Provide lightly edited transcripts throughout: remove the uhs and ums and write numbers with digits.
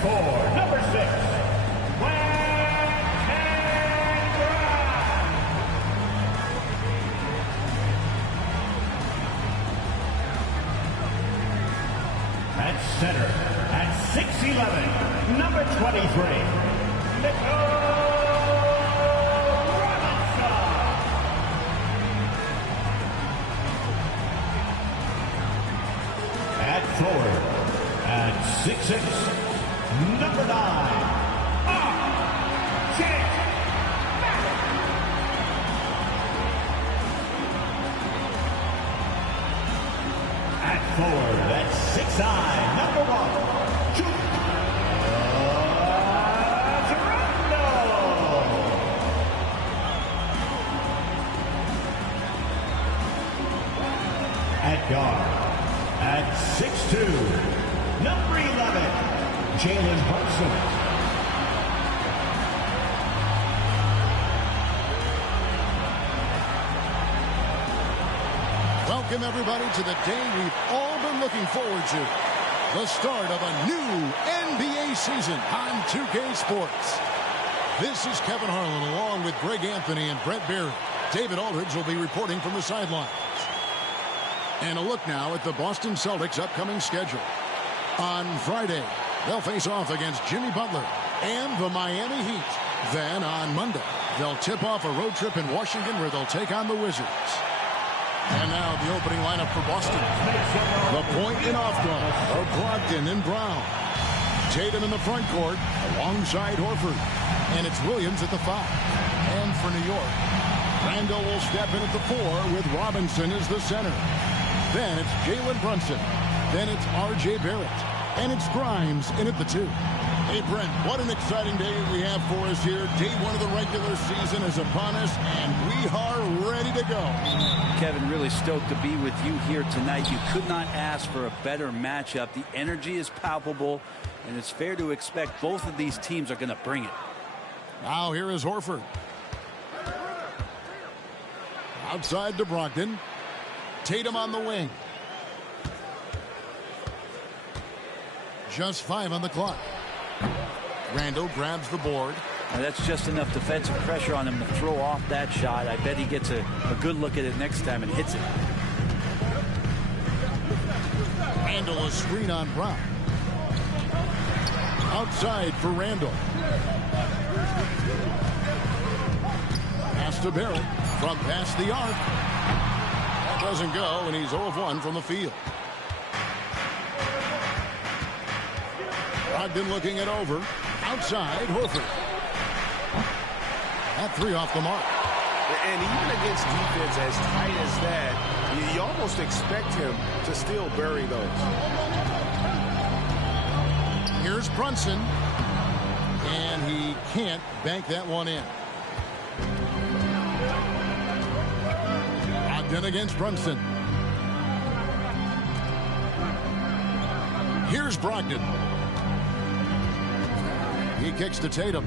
for number 6, at center, at 6'11", number 23, at forward, at 6'6", number 9, at forward, at 6'9", number 1, at guard, at 6'2", number 11, Jalen Brunson. Welcome, everybody, to the day we've all been looking forward to. The start of a new NBA season on 2K Sports. This is Kevin Harlan along with Greg Anthony and Brett Barry. David Aldridge will be reporting from the sidelines. And a look now at the Boston Celtics' upcoming schedule. On Friday, they'll face off against Jimmy Butler and the Miami Heat. Then on Monday, they'll tip off a road trip in Washington where they'll take on the Wizards. And now the opening lineup for Boston. The point and off guard are Brogdon and Brown. Tatum in the front court alongside Horford. And it's Williams at the 5. And for New York, Randall will step in at the 4 with Robinson as the center. Then it's Jalen Brunson. Then it's R.J. Barrett. And it's Grimes in at the 2. Hey, Brent, what an exciting day we have for us here. Day 1 of the regular season is upon us, and we are ready to go. Kevin, really stoked to be with you here tonight. You could not ask for a better matchup. The energy is palpable, and it's fair to expect both of these teams are going to bring it. Now here is Horford. Outside to Brogdon. Tatum on the wing. Just 5 on the clock. Randall grabs the board. Now that's just enough defensive pressure on him to throw off that shot. I bet he gets a good look at it next time and hits it. Randall a screen on Brown. Outside for Randall. Pass to Barrett from past the arc. That doesn't go, and he's 0 of 1 from the field. Brogdon looking it over. Outside, Horford. That 3 off the mark. And even against defense as tight as that, you almost expect him to still bury those. Here's Brunson. And he can't bank that one in. Brogdon against Brunson. Here's Brogdon. He kicks to Tatum.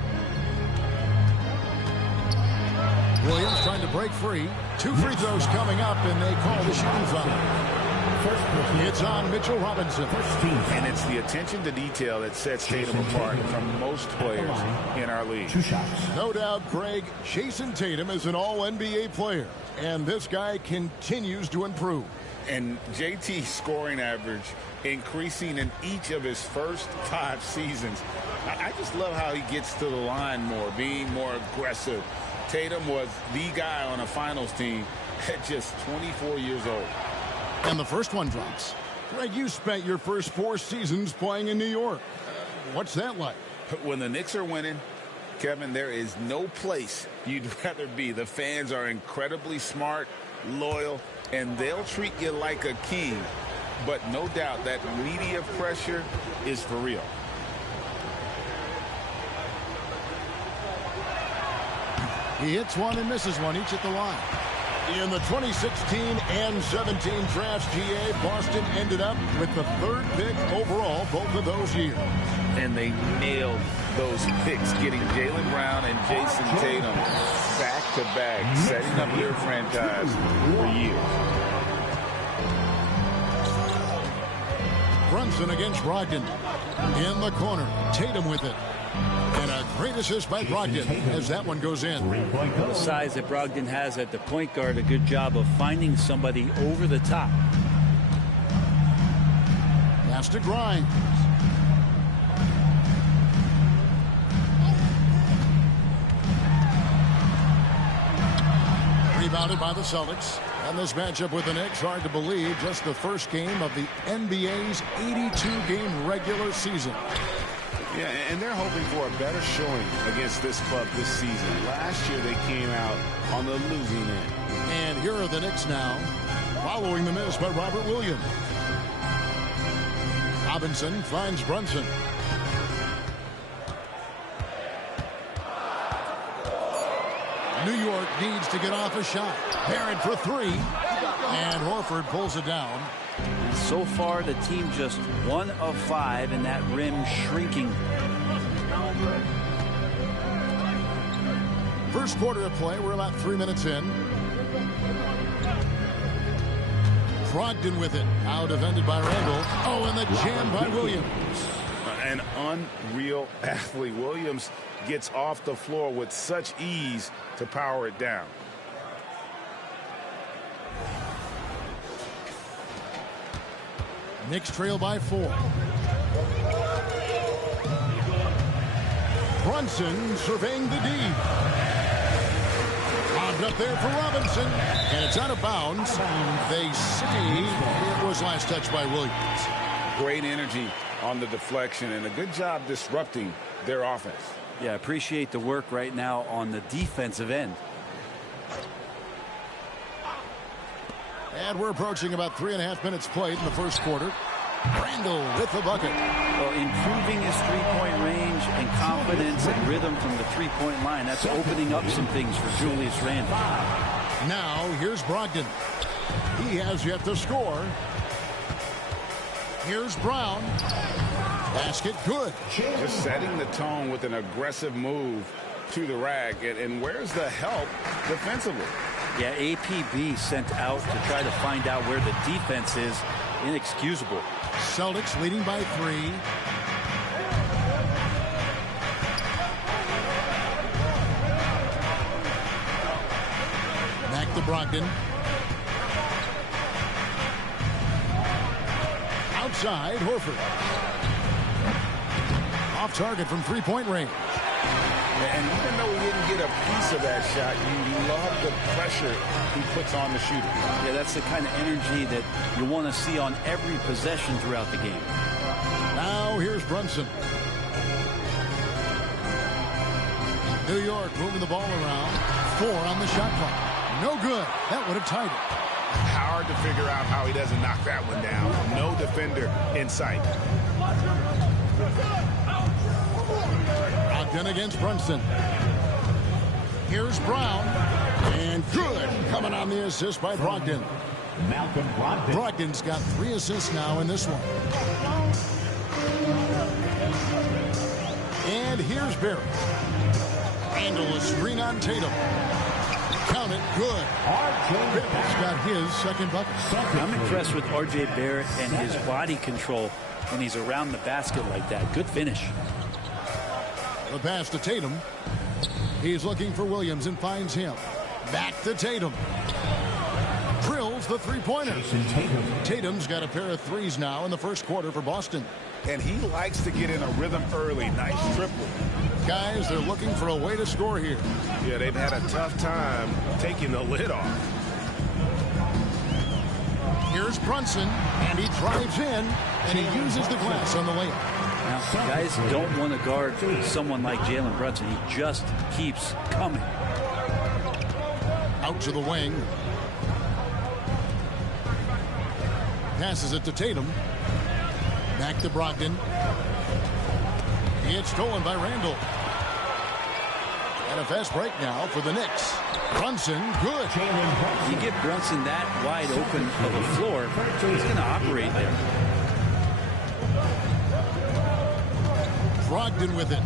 Williams trying to break free. 2 free throws coming up, and they call the shooting foul. It's on Mitchell Robinson. And it's the attention to detail that sets Tatum apart from most players in our league. 2 shots. No doubt, Greg, Jason Tatum is an all-NBA player, and this guy continues to improve. And JT's scoring average increasing in each of his first 5 seasons. I just love how he gets to the line more, being more aggressive. Tatum was the guy on a finals team at just 24 years old. And the first one drops. Greg, you spent your first 4 seasons playing in New York. What's that like? When the Knicks are winning, Kevin, there is no place you'd rather be. The fans are incredibly smart, loyal, and they'll treat you like a king. But no doubt that media pressure is for real. He hits one and misses one, each at the line. In the 2016 and 17 drafts, GA, Boston ended up with the 3rd pick overall both of those years. And they nailed those picks, getting Jaylen Brown and Jason Tatum back-to-back, setting up their franchise for years. Brunson against Brogdon. In the corner, Tatum with it. And a great assist by Brogdon as that one goes in. The size that Brogdon has at the point guard, a good job of finding somebody over the top. Pass to Grimes. Rebounded by the Celtics. And this matchup with the Knicks, hard to believe, just the first game of the NBA's 82-game regular season. Yeah, and they're hoping for a better showing against this club this season. Last year they came out on the losing end. And here are the Knicks now, following the miss by Robert Williams. Robinson finds Brunson. New York needs to get off a shot. Barrett for three. And Horford pulls it down. So far, the team just 1 of 5, and that rim shrinking. First quarter of play. We're about 3 minutes in. Brogdon with it. Now defended by Randall. Oh, and the jam by Williams. An unreal athlete. Williams gets off the floor with such ease to power it down. Knicks trail by 4. Brunson surveying the D. Bobbed up there for Robinson. And it's out of bounds. They say it was last touched by Williams. Great energy on the deflection and a good job disrupting their offense. Yeah, appreciate the work right now on the defensive end. And we're approaching about 3.5 minutes played in the first quarter. Randall with the bucket. Well, improving his three-point range and confidence and rhythm from the three-point line. That's opening up some things for Julius Randle. Now here's Brogdon. He has yet to score. Here's Brown. Basket good. Just setting the tone with an aggressive move to the rack. And where's the help defensively? Yeah, APB sent out to try to find out where the defense is. Inexcusable. Celtics leading by 3. Back to Brogdon. Outside, Horford. Off target from three-point range. And even though he didn't get a piece of that shot, you love the pressure he puts on the shooter. Yeah, that's the kind of energy that you want to see on every possession throughout the game. Now here's Brunson. New York moving the ball around. 4 on the shot clock. No good. That would have tied it. Hard to figure out how he doesn't knock that one down. No defender in sight. Brogdon against Brunson. Here's Brown. And good. Coming on the assist by Brogdon. Malcolm Brogdon. Brogdon's got 3 assists now in this one. And here's Barrett. Randall a screen on Tatum. Count it. Good. Barrett's got his second bucket. I'm impressed with R.J. Barrett and his body control when he's around the basket like that. Good finish. The pass to Tatum. He's looking for Williams and finds him. Back to Tatum. Drills the three-pointer. Tatum's got a pair of threes now in the first quarter for Boston. And he likes to get in a rhythm early. Nice triple. Guys, they're looking for a way to score here. Yeah, they've had a tough time taking the lid off. Here's Brunson, and he drives in, and he uses the glass on the layup. Now, guys don't want to guard someone like Jalen Brunson. He just keeps coming. Out to the wing. Passes it to Tatum. Back to Brogdon. It's stolen by Randall. And a fast break now for the Knicks. Brunson, good. You get Brunson that wide open of a floor, he's going to operate there. Brogdon with it.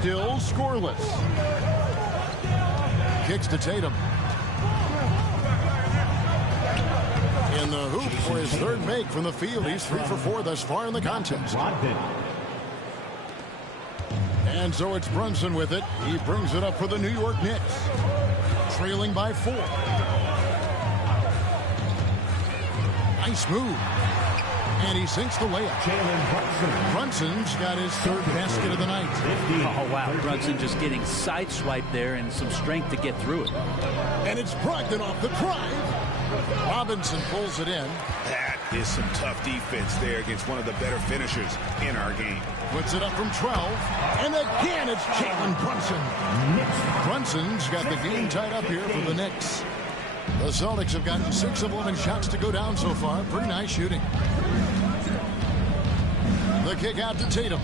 Still scoreless. Kicks to Tatum. In the hoop for his third make from the field. He's 3 for 4 thus far in the contest. And so it's Brunson with it. He brings it up for the New York Knicks. Trailing by 4. Nice move. And he sinks the layup. Brunson's got his 3rd basket of the night. Oh, wow. Brunson just getting sideswiped there and some strength to get through it. And it's Brogdon off the drive. Robinson pulls it in. That is some tough defense there against one of the better finishers in our game. Puts it up from 12. And again, it's Jalen Brunson. Brunson's got the game tied up here for the Knicks. The Celtics have gotten 6 of 11 shots to go down so far. Pretty nice shooting. The kick out to Tatum.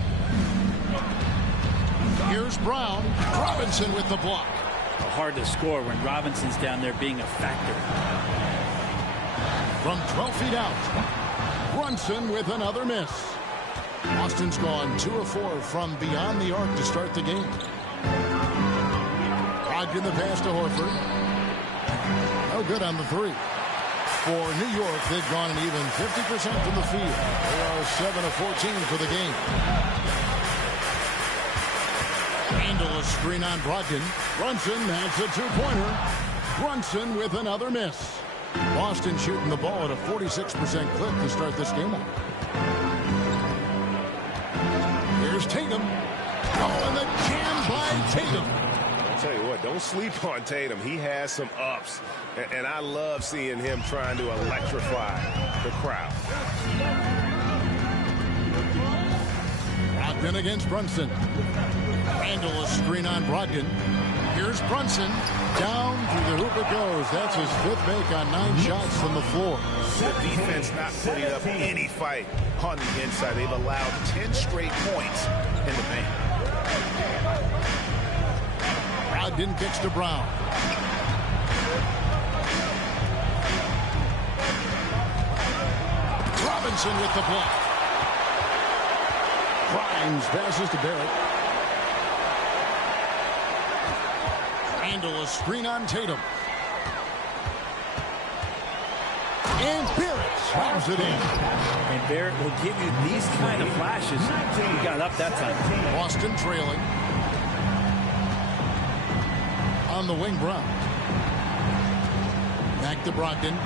Here's Brown. Robinson with the block. Hard to score when Robinson's down there being a factor. From 12 feet out. Brunson with another miss. Austin's gone 2 of 4 from beyond the arc to start the game. Brogdon the pass to Horford. No good on the 3. For New York, they've gone an even 50% from the field. They are 7 of 14 for the game. Handle a screen on Brogdon. Brunson has a 2-pointer. Brunson with another miss. Boston shooting the ball at a 46% clip to start this game out. Here's Tatum. Oh, and the jam by Tatum. I'll tell you what, don't sleep on Tatum. He has some ups, and I love seeing him trying to electrify the crowd. Brogdon against Brunson. Handle a screen on Brogdon. Here's Brunson. Down through the hoop it goes. That's his 5th make on 9 shots from the floor. The defense not putting up any fight on the inside. They've allowed 10 straight points in the paint. Brogdon kicks to Brown. Robinson with the block. Grimes passes to Barrett. Handle a screen on Tatum. And Barrett slams it in. And Barrett will give you these kind of flashes. He got up that time. Boston trailing. On the wing, Brown. Back to Brogdon.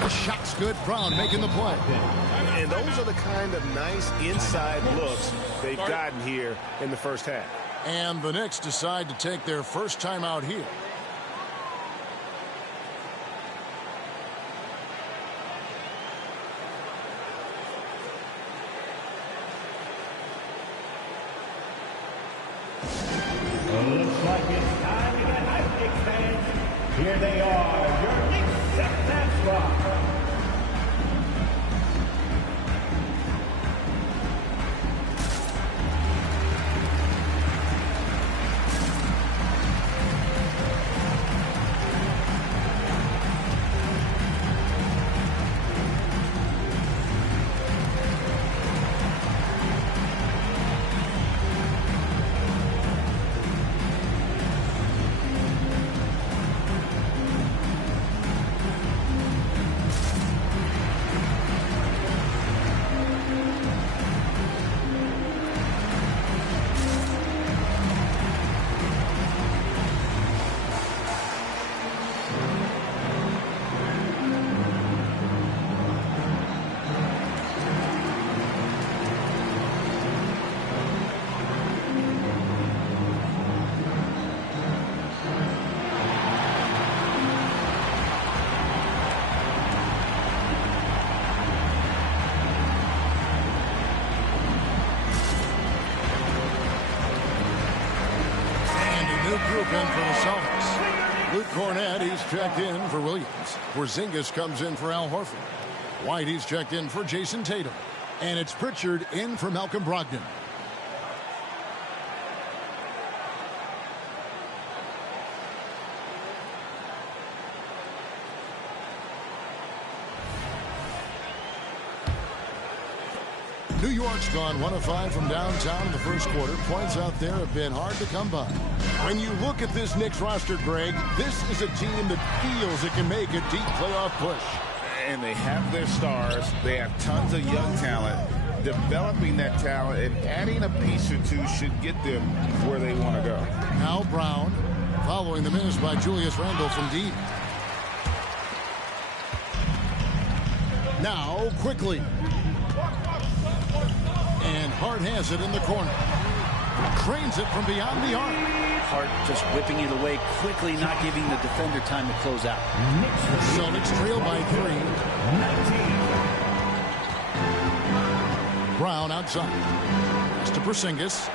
The shot's good. Brown making the play. And those are the kind of nice inside looks they've gotten here in the first half. And the Knicks decide to take their first time out here. Looks like it's time to get hyped, Knicks fans. Here they are, your Knicks set squad. Group in for the Celtics. Luke Cornett, he's checked in for Williams. Porzingis comes in for Al Horford. White, he's checked in for Jason Tatum. And it's Pritchard in for Malcolm Brogdon. New York's gone 1 of 5 from downtown in the first quarter. Points out there have been hard to come by. When you look at this Knicks roster, Greg, this is a team that feels it can make a deep playoff push. And they have their stars. They have tons of young talent. developing that talent and adding a piece or two should get them where they want to go. Now Brown following the miss by Julius Randle from deep. Now quickly. And Hart has it in the corner. Trains it from beyond the arc. Hart just whipping it away quickly, not giving the defender time to close out. Celtics trail by 3. 19. Brown outside. Pass to Porzingis.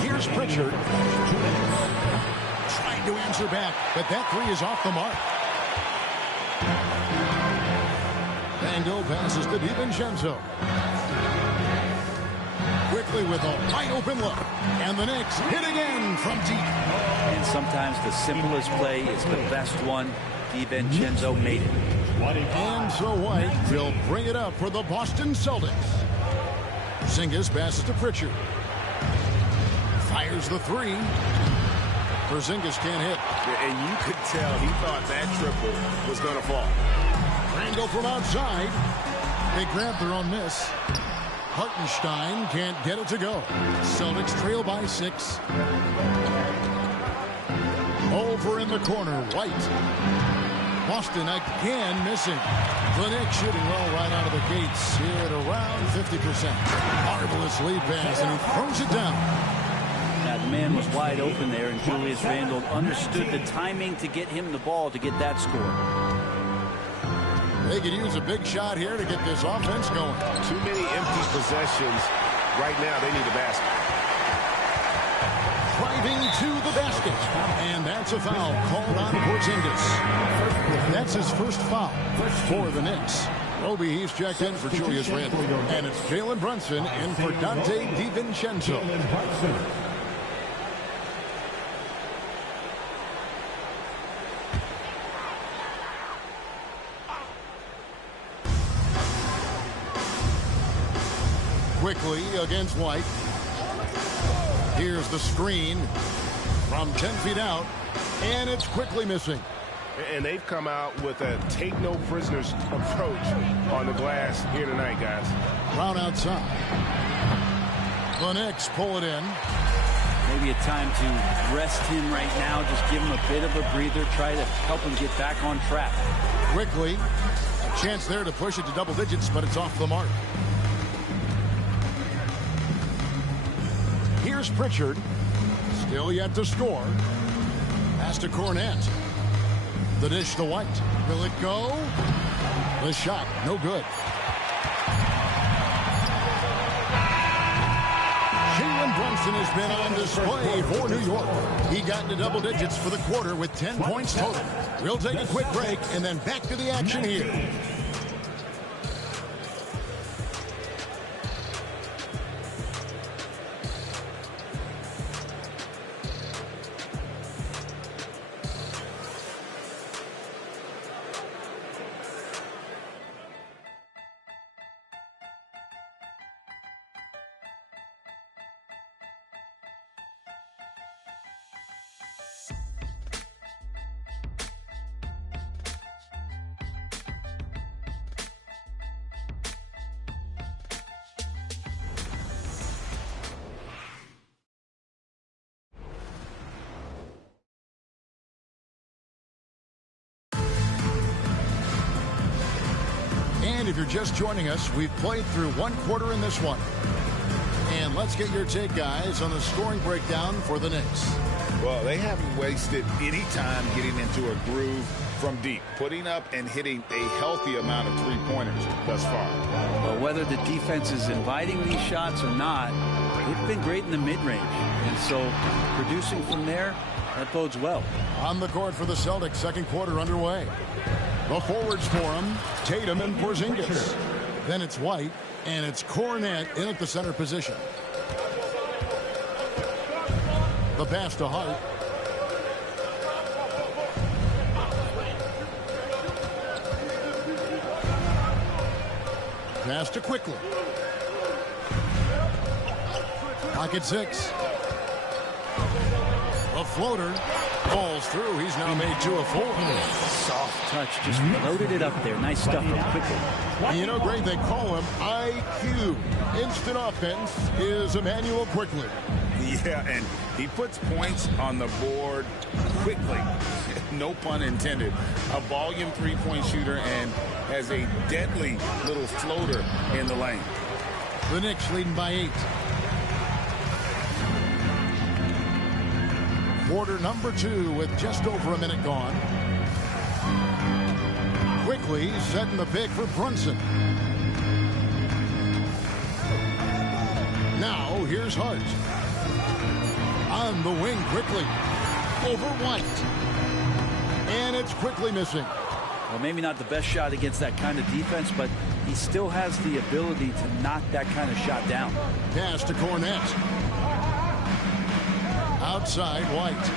Here's Pritchard. Trying to answer back, but that 3 is off the mark. Mango passes to DiVincenzo. Quickly with a wide open look. And the Knicks hit again from deep. And sometimes the simplest play is the best one. DiVincenzo made it. And so White will bring it up for the Boston Celtics. Porzingis passes to Pritchard. Fires the 3. Porzingis can't hit. And you could tell he thought that triple was going to fall. Randle from outside. They grab their own miss. Hartenstein can't get it to go. Celtics trail by 6. Over in the corner, White. Boston again missing. The Knicks shooting well right out of the gates here at around 50%. Marvelous lead pass, and he throws it down. Now, the man was wide open there, and Julius Randle understood the timing to get him the ball to get that score. They could use a big shot here to get this offense going. Too many empty possessions. Right now, they need a basket. Driving to the basket. And that's a foul called on Porzingis. That's his first foul for the Knicks. Roby, he's checked in for Julius Randle. And it's Jalen Brunson in for Dante DiVincenzo. Quickly against White. Here's the screen from 10 feet out, and it's quickly missing. And they've come out with a take no prisoners approach on the glass here tonight, guys. Brown outside. The Knicks pull it in. Maybe a time to rest him right now. Just give him a bit of a breather. Try to help him get back on track. Quickly. A chance there to push it to double digits, but it's off the mark. Here's Pritchard. Still yet to score. Pass to Cornette. The dish to White. Will it go? The shot, no good. Jalen Brunson has been on display for New York. He got into double digits for the quarter with 10 points total. We'll take a quick break and then back to the action here. And if you're just joining us, we've played through one quarter in this one. And let's get your take, guys, on the scoring breakdown for the Knicks. Well, they haven't wasted any time getting into a groove from deep, putting up and hitting a healthy amount of three-pointers thus far. Well, whether the defense is inviting these shots or not, they've been great in the mid-range. And so producing from there, that bodes well. On the court for the Celtics, second quarter underway. The forwards for him, Tatum and Porzingis. Then it's White, and it's Cornette in at the center position. The pass to Hart. Pass to Quickly. Pocket 6. A floater. Falls through. He's now made 2 of 4. Soft touch, just loaded it up there. Nice stuff from Quickly. And you know, Greg, they call him IQ. Instant offense is Emmanuel Quickly. Yeah, and he puts points on the board quickly. No pun intended. A volume three-point shooter and has a deadly little floater in the lane. The Knicks leading by 8. Quarter number 2 with just over a minute gone. Quickly setting the pick for Brunson. Now here's Hart. On the wing quickly. Over White. And it's Quickly missing. Well, maybe not the best shot against that kind of defense, but he still has the ability to knock that kind of shot down. Pass to Cornette. Outside White.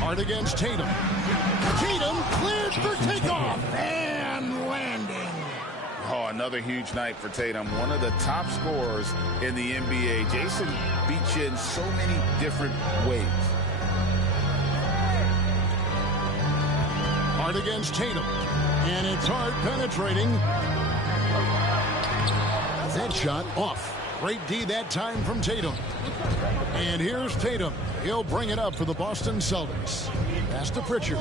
Hard against Tatum. Tatum cleared for takeoff and landing. Oh, another huge night for Tatum. One of the top scorers in the NBA. Jason beats you in so many different ways. Hard against Tatum. And it's Hard penetrating. That shot off. Great D that time from Tatum. And here's Tatum. He'll bring it up for the Boston Celtics. Pass to Pritchard.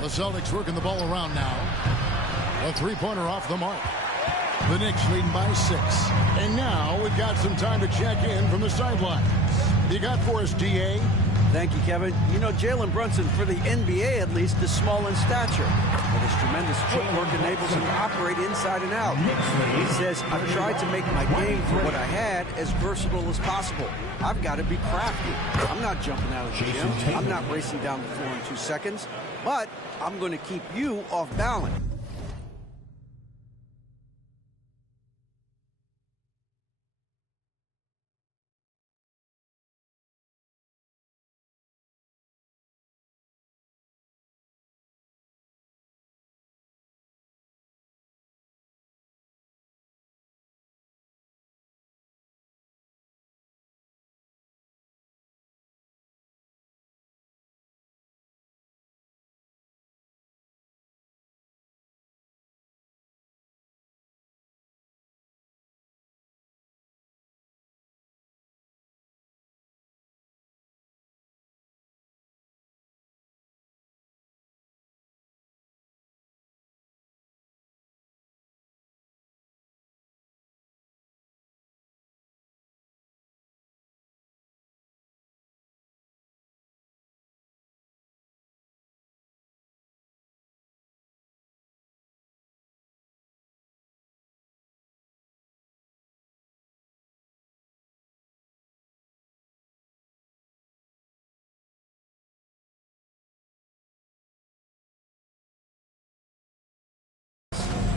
The Celtics working the ball around now. A three-pointer off the mark. The Knicks leading by 6. And now we've got some time to check in from the sidelines. You got for us, D.A.? Thank you, Kevin. You know, Jalen Brunson, for the NBA at least, is small in stature, but his tremendous footwork enables him to operate inside and out. He says, I've tried to make my game for what I had as versatile as possible. I've got to be crafty. I'm not jumping out of the gym. I'm not racing down the floor in 2 seconds, but I'm going to keep you off balance.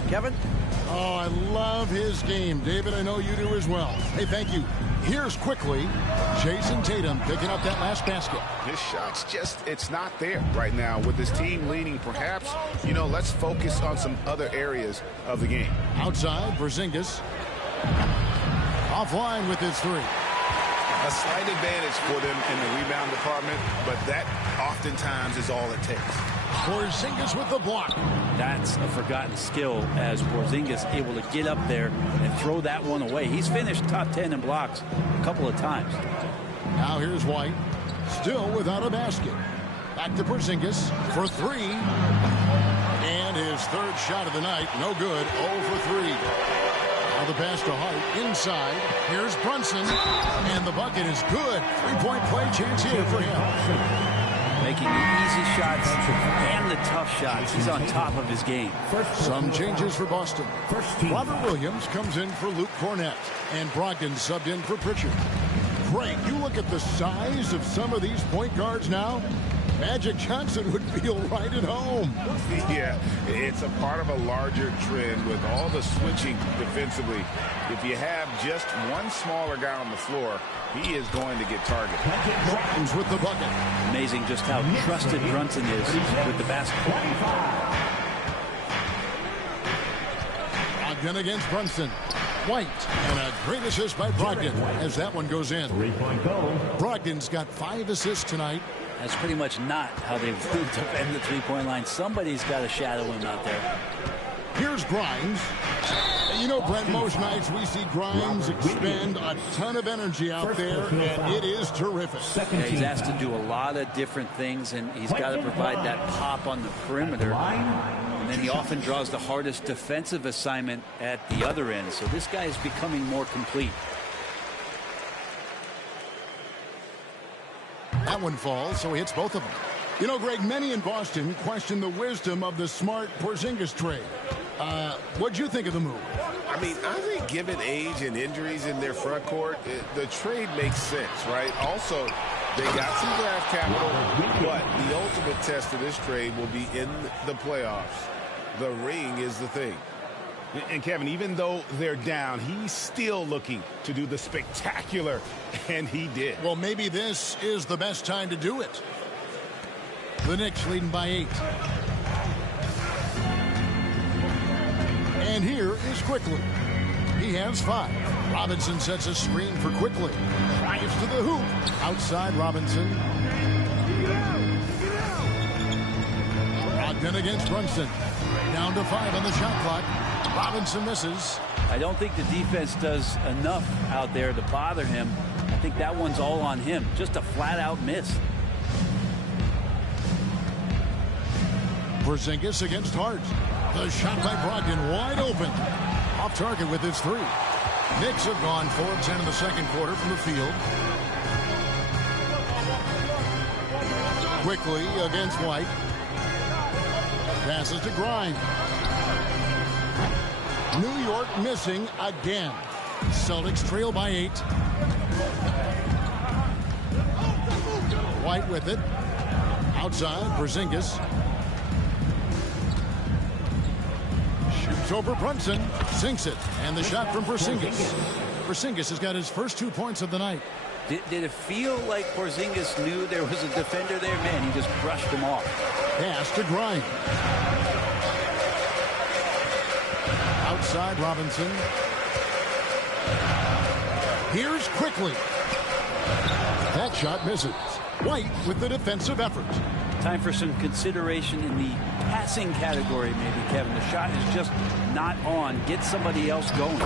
Kevin? Oh, I love his game. David, I know you do as well. Hey, thank you. Here's quickly Jason Tatum picking up that last basket. His shot's just, it's not there right now. With his team leading, perhaps, you know, let's focus on some other areas of the game. Outside, Porzingis. Offline with his 3. A slight advantage for them in the rebound department, but that oftentimes is all it takes. Porzingis with the block. That's a forgotten skill, as Porzingis able to get up there and throw that one away. He's finished top 10 in blocks a couple of times. Now here's White, still without a basket. Back to Porzingis for 3. And his 3rd shot of the night, no good, 0 for 3. Now the pass to Hart inside. Here's Brunson, and the bucket is good. 3-point play chance here for him. Making the easy shots and the tough shots. He's on top of his game. Some changes for Boston. Robert Williams comes in for Luke Cornette, and Brogdon subbed in for Pritchard. Great. You look at the size of some of these point guards now. Magic Johnson would feel right at home. Yeah, it's a part of a larger trend with all the switching defensively. If you have just one smaller guy on the floor, he is going to get targeted. Brogdon's with the bucket. Amazing just how trusted Brunson is with the basketball. Brogdon against Brunson. White, and a great assist by Brogdon as that one goes in. 3-point goal. Brogdon's got 5 assists tonight. That's pretty much not how they defend the three-point line. Somebody's got to shadow him out there. Here's Grimes. You know, Brent, most nights we see Grimes expend a ton of energy out there, and it is terrific. Yeah, he's asked to do a lot of different things, and he's got to provide that pop on the perimeter. And then he often draws the hardest defensive assignment at the other end. So this guy is becoming more complete. That one falls, so he hits both of them. You know, Greg, many in Boston question the wisdom of the Smart Porzingis trade. What'd you think of the move? I mean, I think given age and injuries in their front court, the trade makes sense, right? Also, they got some draft capital, but the ultimate test of this trade will be in the playoffs. The ring is the thing. And Kevin, even though they're down, he's still looking to do the spectacular, and he did. Well, maybe this is the best time to do it. The Knicks leading by 8. And here is Quickly. He has 5. Robinson sets a screen for Quickly. Drives to the hoop. Outside Robinson. Brogdon against Brunson. Down to 5 on the shot clock. Robinson misses. I don't think the defense does enough out there to bother him. I think that one's all on him. Just a flat-out miss. Porzingis against Hart. The shot by Brogdon wide open. Off target with his 3. Knicks have gone 4 of 10 in the second quarter from the field. Quickly against White. Passes to Grimes. New York missing again. Celtics trail by 8. White with it. Outside, Porzingis. Shoots over Brunson. Sinks it. And the shot from Porzingis. Porzingis has got his first 2 points of the night. Did it feel like Porzingis knew there was a defender there? Man, he just brushed him off. Pass to Grimes. Outside Robinson. Here's Quickly. That shot misses. White with the defensive effort. Time for some consideration in the passing category, maybe, Kevin. The shot is just not on. Get somebody else going.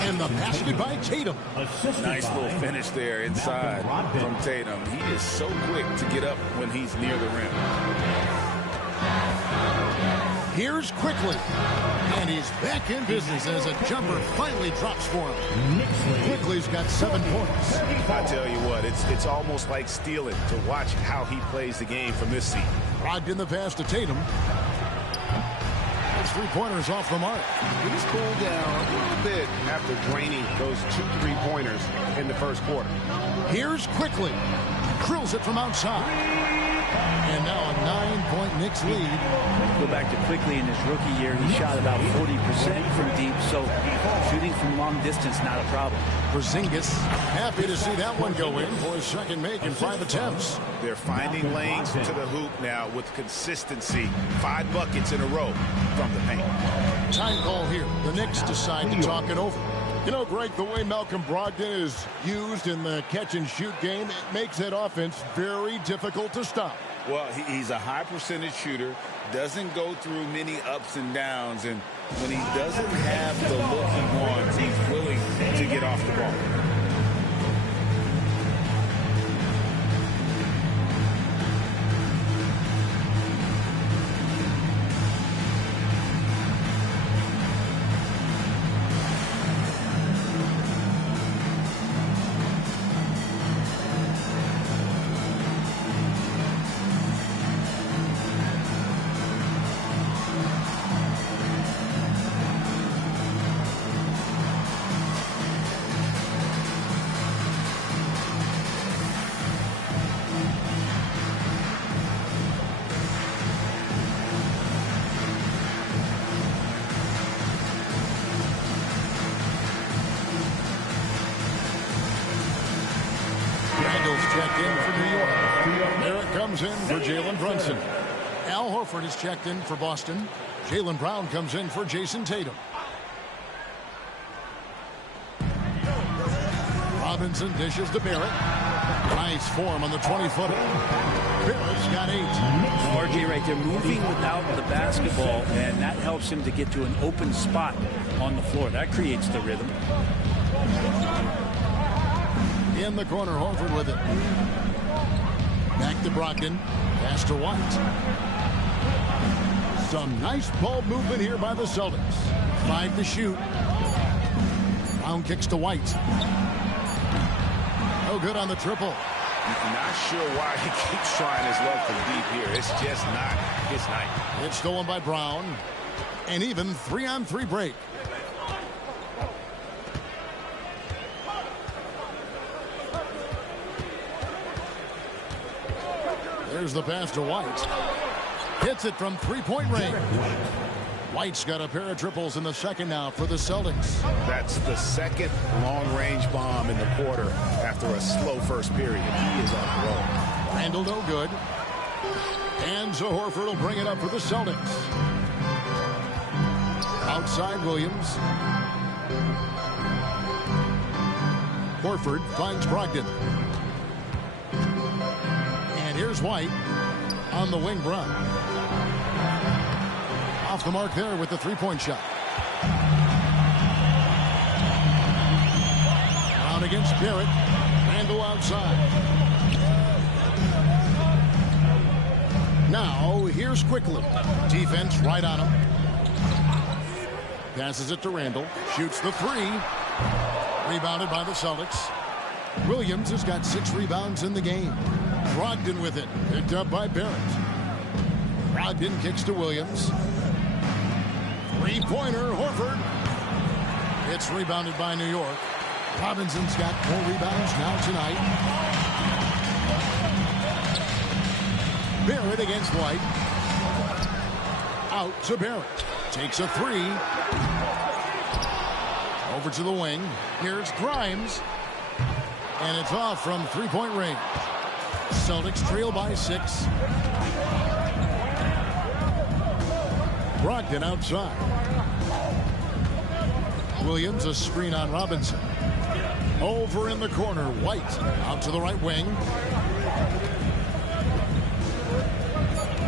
And the basket by Tatum. Nice little finish there inside from Tatum. He is so quick to get up when he's near the rim. Here's Quickly. And he's back in business as a jumper finally drops for him. Quickly's got 7 points. I tell you what, it's almost like stealing to watch how he plays the game from this seat. Logged in the pass to Tatum. His 3-pointers off the mark. He's cooled down a little bit after draining those 2 3-pointers in the first quarter. Here's Quickly. Drills it from outside. And now a 9-point Knicks lead. Go back to Quickly in his rookie year. He shot about 40% from deep, so shooting from long distance, not a problem. Porzingis happy to see that one go in for his second make in 5 attempts. They're finding lanes to the hoop now with consistency. 5 buckets in a row from the paint. Time call here. The Knicks decide to talk it over. You know, Greg, the way Malcolm Brogdon is used in the catch-and-shoot game, it makes that offense very difficult to stop. Well, he's a high percentage shooter, doesn't go through many ups and downs, and when he doesn't have the look he wants, he's willing to get off the ball. Checked in for New York. Merritt comes in for Jalen Brunson. Al Horford is checked in for Boston. Jaylen Brown comes in for Jason Tatum. Robinson dishes to Barrett. Nice form on the 20-footer. Barrett's got 8. RJ right there moving without the basketball, and that helps him to get to an open spot on the floor. That creates the rhythm. In the corner, Horford with it. Back to Brogdon. Pass to White. Some nice ball movement here by the Celtics. 5 to shoot. Brown kicks to White. No good on the triple. Not sure why he keeps trying his luck from deep here. It's just not his night. It's stolen by Brown. An even 3-on-3 break. There's the pass to White. Hits it from 3-point range. White's got a pair of triples in the second now for the Celtics. That's the second long-range bomb in the quarter after a slow first period. He is on the roll. Randall no good. And so Horford will bring it up for the Celtics. Outside Williams. Horford finds Brogdon. And here's White on the wing. Brown. Off the mark there with the 3-point shot. Brown against Barrett. Randall outside. Now here's Quickly. Defense right on him. Passes it to Randall. Shoots the 3. Rebounded by the Celtics. Williams has got 6 rebounds in the game. Brogdon with it. Picked up by Barrett. Brogdon kicks to Williams. 3-pointer, Horford. It's rebounded by New York. Robinson's got 4 rebounds now tonight. Barrett against White. Out to Barrett. Takes a 3. Over to the wing. Here's Grimes. And it's off from 3-point range. Celtics trail by 6. Brogdon outside. Williams a screen on Robinson. Over in the corner, White out to the right wing.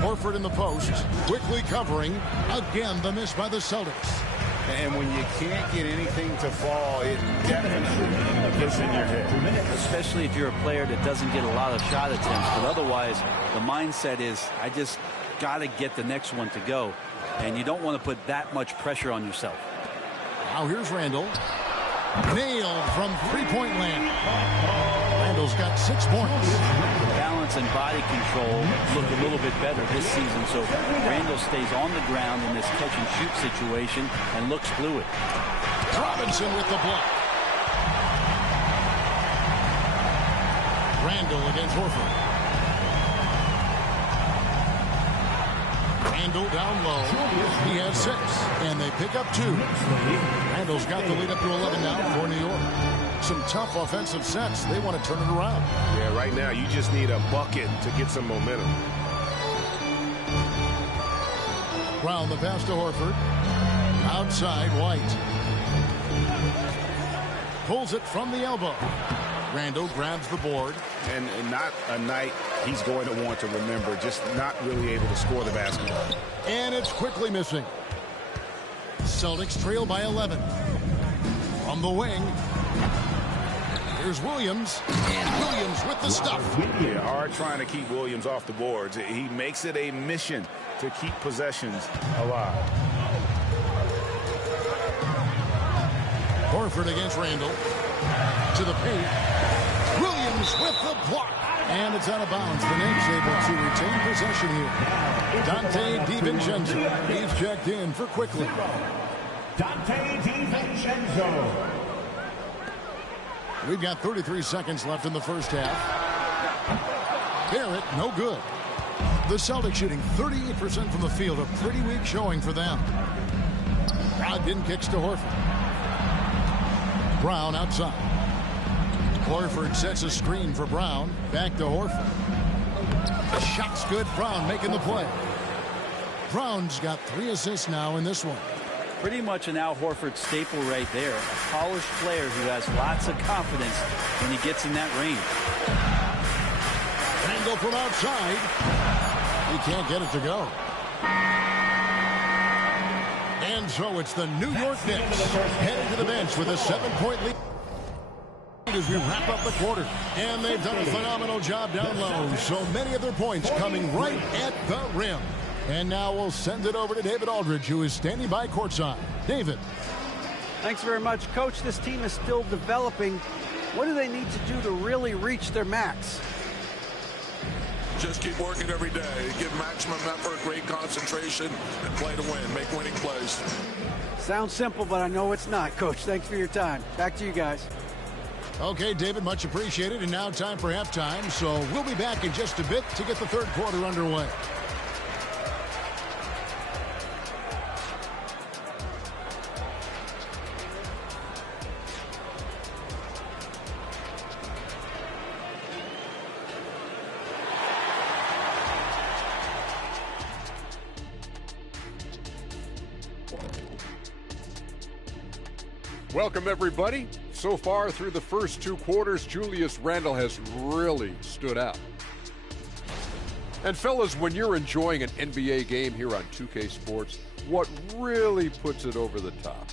Horford in the post, quickly covering. Again, the miss by the Celtics. And when you can't get anything to fall, it definitely gets in your head. Especially if you're a player that doesn't get a lot of shot attempts. But otherwise, the mindset is, I just got to get the next one to go. And you don't want to put that much pressure on yourself. Now here's Randall. Nailed from 3-point land. Randall's got 6 points. Balance and body control look a little bit better this season. So Randall stays on the ground in this catch-and-shoot situation and looks fluid. Robinson with the block. Randall against Horford. Randall down low. He has 6, and they pick up 2. Randall's got the lead up to 11 now for New York. Some tough offensive sets. They want to turn it around. Yeah, right now you just need a bucket to get some momentum. Brown the pass to Horford. Outside White. Pulls it from the elbow. Randall grabs the board. And not a night he's going to want to remember, just not really able to score the basketball. And it's quickly missing. Celtics trail by 11. From the wing. Here's Williams. And Williams with the stuff. Yeah, hard trying to keep Williams off the boards. He makes it a mission to keep possessions alive. Horford against Randall. To the paint. Williams with the block. And it's out of bounds. The Knicks able to retain possession here. Dante DiVincenzo. He's checked in for Quickly. Dante DiVincenzo. We've got 33 seconds left in the first half. Barrett, no good. The Celtics shooting 38% from the field. A pretty weak showing for them. Brogdon kicks to Horford. Brown outside. Horford sets a screen for Brown. Back to Horford. The shot's good. Brown making the play. Brown's got 3 assists now in this one. Pretty much an Al Horford staple right there. A polished player who has lots of confidence when he gets in that range. Angle from outside. He can't get it to go. And so it's the New York Knicks heading to the bench with a 7-point lead as we wrap up the quarter. And they've done a phenomenal job down low. So many of their points coming right at the rim. And now we'll send it over to David Aldridge, who is standing by courtside. David. Thanks very much, Coach. This team is still developing. What do they need to do to really reach their max? Just keep working every day. Give maximum effort, great concentration, and play to win. Make winning plays. Sounds simple, but I know it's not, Coach. Thanks for your time. Back to you guys. Okay, David, much appreciated. And now time for halftime. So we'll be back in just a bit to get the third quarter underway. Welcome, everybody. So far through the first two quarters, Julius Randle has really stood out. And fellas, when you're enjoying an NBA game here on 2K Sports, what really puts it over the top?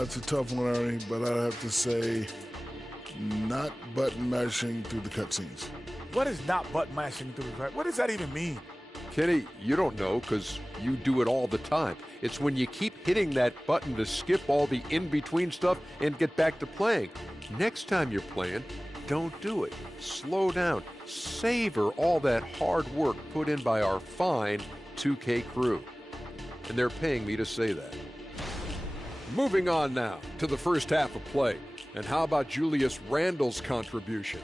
It's a tough one, Ernie, but I have to say not button mashing through the cutscenes. What is not button mashing through the cut? What does that even mean? Kenny, you don't know because you do it all the time. It's when you keep hitting that button to skip all the in-between stuff and get back to playing. Next time you're playing, don't do it. Slow down. Savor all that hard work put in by our fine 2K crew. And they're paying me to say that. Moving on now to the first half of play. And how about Julius Randle's contribution?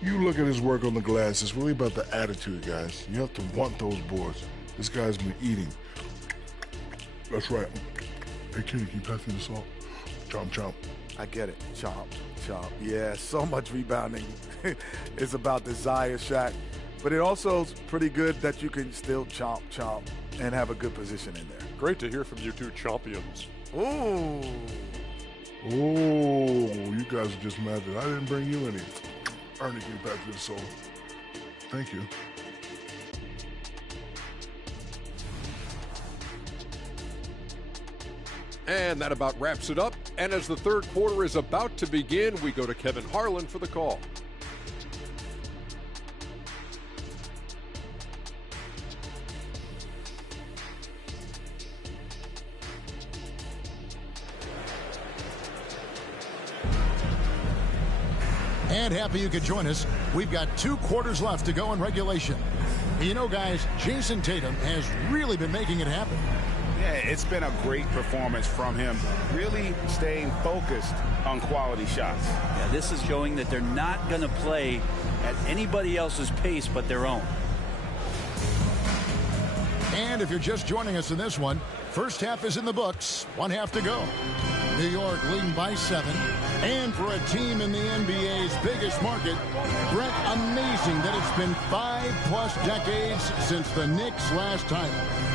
You look at his work on the glass, it's really about the attitude, guys. You have to want those boards. This guy's been eating. That's right. Hey, Kenny, can you pass me the salt? Chomp, chomp. I get it. Chomp, chomp. Yeah, so much rebounding. It's about desire shot. But it also is pretty good that you can still chomp, chomp, and have a good position in there. Great to hear from you two champions. Ooh. Oh, you guys are just mad that I didn't bring you any. Ernie, can you pass me the salt? Thank you. And that about wraps it up. And as the third quarter is about to begin, we go to Kevin Harlan for the call. And happy you could join us. We've got 2 quarters left to go in regulation. You know, guys, Jason Tatum has really been making it happen. Yeah, it's been a great performance from him, really staying focused on quality shots. Yeah, this is showing that they're not going to play at anybody else's pace but their own. And if you're just joining us in this one, first half is in the books. 1 half to go. New York leading by 7. And for a team in the NBA's biggest market, Brett, amazing that it's been 5+ decades since the Knicks' last title.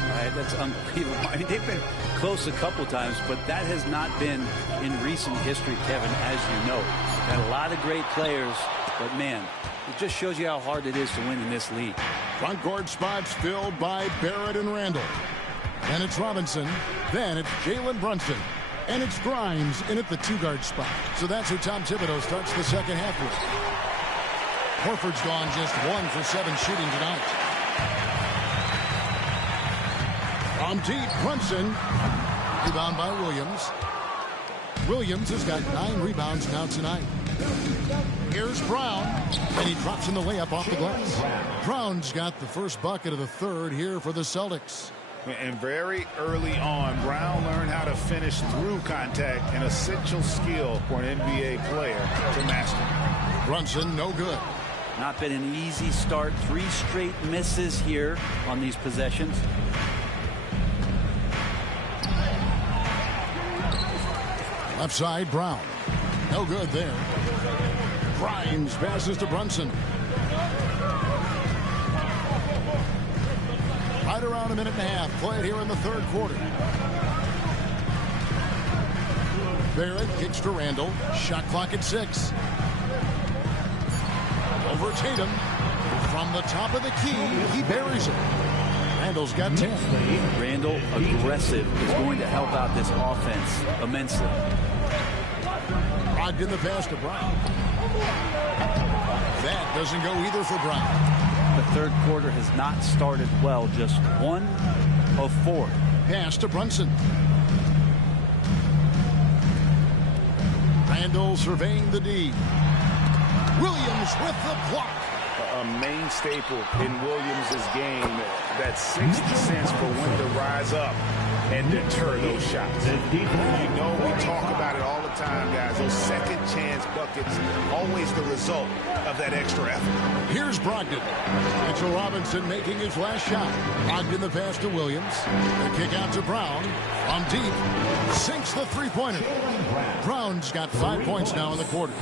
Right, that's unbelievable. I mean, they've been close a couple times, but that has not been in recent history, Kevin, as you know. Got a lot of great players, but man, it just shows you how hard it is to win in this league. Front court spots filled by Barrett and Randle. Then it's Robinson. Then it's Jalen Brunson. And it's Grimes in at the 2-guard spot. So that's who Tom Thibodeau starts the second half with. Horford's gone just 1 for 7 shooting tonight. From deep, Brunson. Rebound by Williams. Williams has got 9 rebounds now tonight. Here's Brown, and he drops in the layup off the glass. Brown's got the first bucket of the third here for the Celtics. And very early on, Brown learned how to finish through contact, an essential skill for an NBA player to master. Brunson, no good. Not been an easy start. 3 straight misses here on these possessions. Left side, Brown. No good there. Grimes passes to Brunson. Right around a minute and a half played here in the third quarter. Barrett kicks to Randall. Shot clock at 6. Over Tatum. From the top of the key, he buries it. Randall's got 10. Randall, aggressive, is going to help out this offense immensely. Brogdon the pass to Brown. That doesn't go either for Brown. The third quarter has not started well, just 1 of 4. Pass to Brunson. Randall surveying the D. Williams with the block. A main staple in Williams' game, that sixth sense for when to rise up and deter those shots. You know, we talk about it all the time, guys. Those second chance buckets, always the result of that extra effort. Here's Brogdon. Mitchell Robinson making his last shot. Brogdon the pass to Williams. The kick out to Brown. From deep. Sinks the three-pointer. Brown's got 5 points now in the quarter.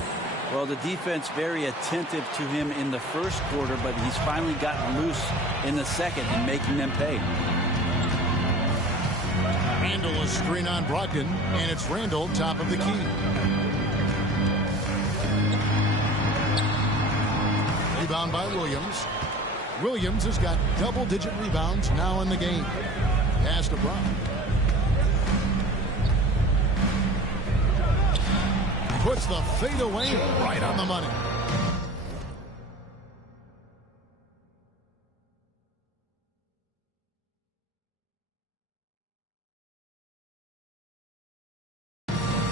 Well, the defense very attentive to him in the first quarter, but he's finally gotten loose in the second and making them pay. Randall is screen on Brogdon, and it's Randall top of the key. Rebound by Williams. Williams has got double-digit rebounds now in the game. Pass to Brown. Puts the fadeaway right on the money.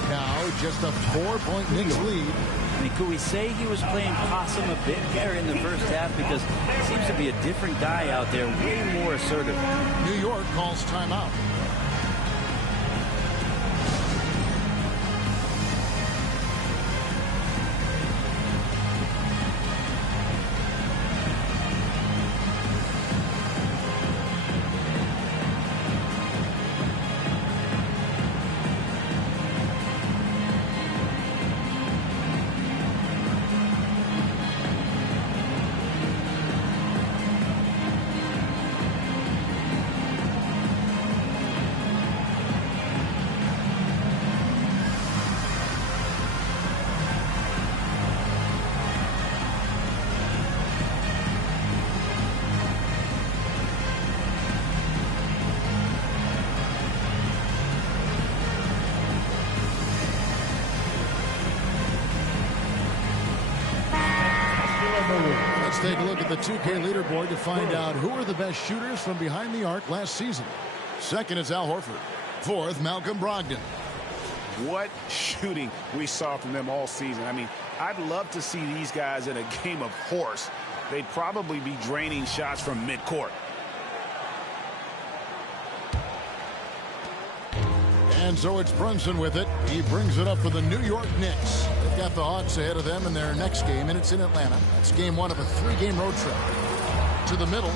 Now just a 4-point Knicks lead. I mean, could we say he was playing possum a bit there in the first half? Because he seems to be a different guy out there, way more assertive. New York calls timeout. Let's take a look at the 2K leaderboard to find out who are the best shooters from behind the arc last season. Second is Al Horford. Fourth, Malcolm Brogdon. What shooting we saw from them all season. I mean, I'd love to see these guys in a game of horse. They'd probably be draining shots from midcourt. And so it's Brunson with it. He brings it up for the New York Knicks. They've got the Hawks ahead of them in their next game, and it's in Atlanta. That's game 1 of a 3-game road trip. To the middle.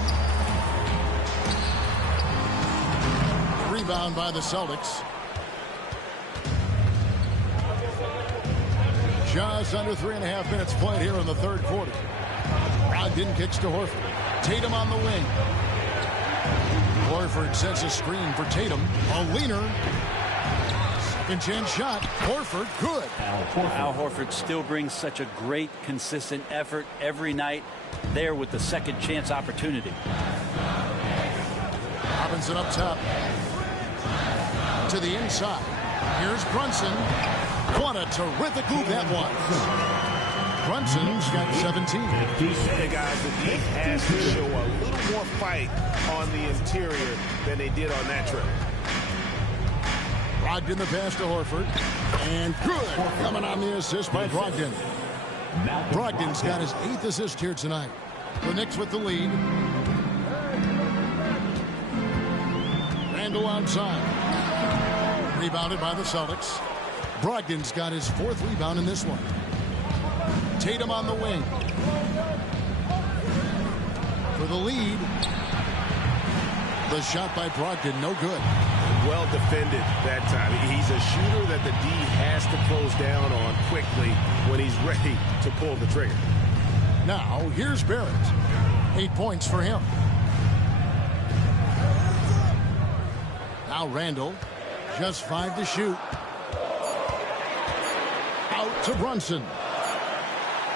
Rebound by the Celtics. Just under 3.5 minutes played here in the third quarter. Brogdon kicks to Horford. Tatum on the wing. Horford sets a screen for Tatum. A leaner. Second chance shot. Horford, good. Al Horford still brings such a great, consistent effort every night there with the second chance opportunity. Robinson up top. To the inside. Here's Brunson. What a terrific move that was. Brunson's got 17. Hey guys, the D has to show a little more fight on the interior than they did on that trip. Brogdon the pass to Horford. And good. Coming on the assist by Brogdon. Brogdon's got his 8th assist here tonight. The Knicks with the lead. Randall outside. Rebounded by the Celtics. Brogdon's got his 4th rebound in this one. Tatum on the wing. For the lead. The shot by Brogdon, no good. Well defended that time. He's a shooter that the D has to close down on quickly when he's ready to pull the trigger. Now, here's Barrett. 8 points for him. Now Randall, just 5 to shoot. to Brunson.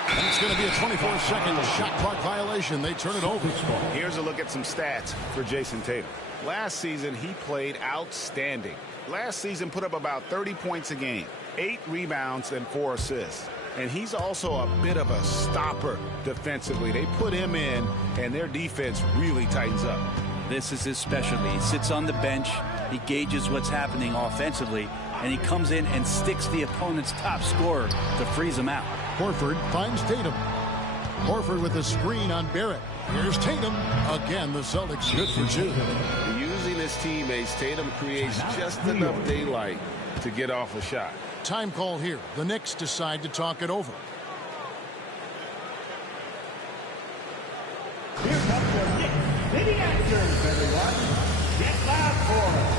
And it's going to be a 24-second shot clock violation. They turn it over. Here's a look at some stats for Jason Tatum. Last season, he played outstanding. Last season, put up about 30 points a game, 8 rebounds, and 4 assists. And he's also a bit of a stopper defensively. They put him in, and their defense really tightens up. This is his specialty. He sits on the bench. He gauges what's happening offensively, and he comes in and sticks the opponent's top scorer to freeze him out. Horford finds Tatum. Horford with a screen on Barrett. Here's Tatum. Again, the Celtics good for 2. Using his teammates, Tatum creates just enough daylight to get off a shot. Time call here. The Knicks decide to talk it over. Here comes your Knicks City Actors, everyone. Get loud for us.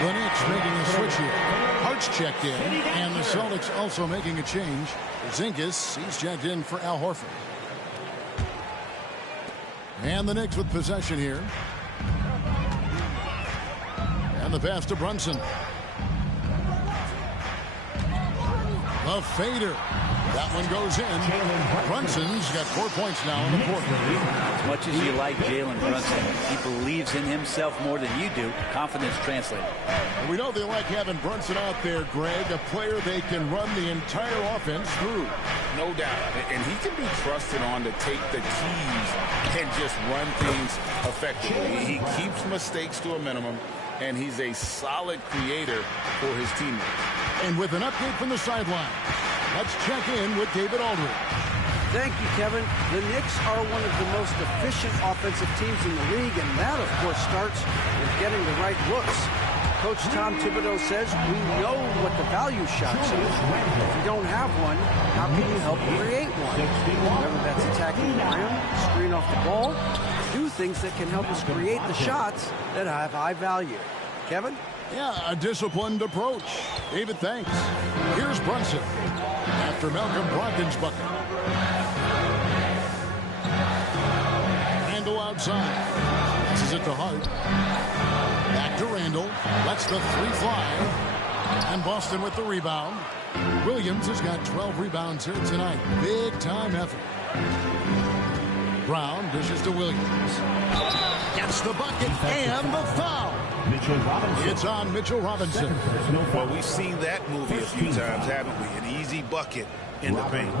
The Knicks making a switch here. Hart's checked in, and the Celtics also making a change. Zingas, he's checked in for Al Horford. And the Knicks with possession here. And the pass to Brunson. The fader. That one goes in. Brunson's got 4 points now in the fourth. As much as you like Jalen Brunson, he believes in himself more than you do. Confidence translated. And we know they like having Brunson out there, Greg, a player they can run the entire offense through. No doubt. And he can be trusted on to take the keys and just run things effectively. He keeps mistakes to a minimum, and he's a solid creator for his teammates. And with an update from the sideline, let's check in with David Aldridge. Thank you, Kevin. The Knicks are one of the most efficient offensive teams in the league, and that, of course, starts with getting the right looks. Coach Tom Thibodeau says we know what the value shots are. If you don't have one, how can you help create one? Whether that's attacking the rim, screen off the ball, do things that can help us create the shots that have high value. Kevin? Yeah, a disciplined approach. David, thanks. Here's Brunson after Malcolm Brogdon's bucket. Randall outside. Passes it to Hart. Back to Randall. Lets the three fly. And Boston with the rebound. Williams has got 12 rebounds here tonight. Big time effort. Brown dishes to Williams. Gets the bucket and the foul. Mitchell Robinson. It's on Mitchell Robinson. Well, we've seen that movie a few times, haven't we? An easy bucket in the paint.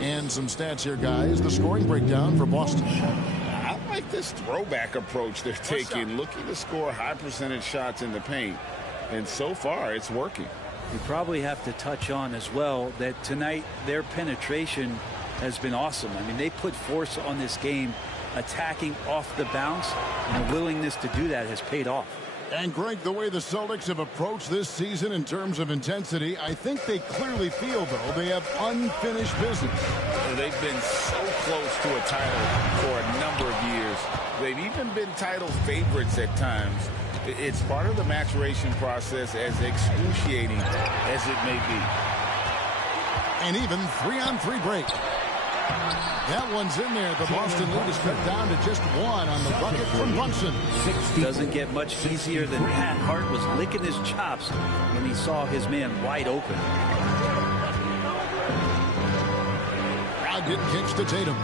And some stats here, guys. The scoring breakdown for Boston. I like this throwback approach they're taking, looking to score high percentage shots in the paint. And so far, it's working. We probably have to touch on as well that tonight their penetration has been awesome. I mean, they put force on this game, attacking off the bounce, and the willingness to do that has paid off. And Greg, the way the Celtics have approached this season in terms of intensity, I think they clearly feel, though, they have unfinished business. They've been so close to a title for a number of years. They've even been title favorites at times. It's part of the maturation process, as excruciating as it may be. And even 3-on-3 break. That one's in there. The Boston lead is cut down to just one on the bucket from Brunson. Doesn't get much easier than that. Hart was licking his chops when he saw his man wide open. Brogdon kicks to Tatum.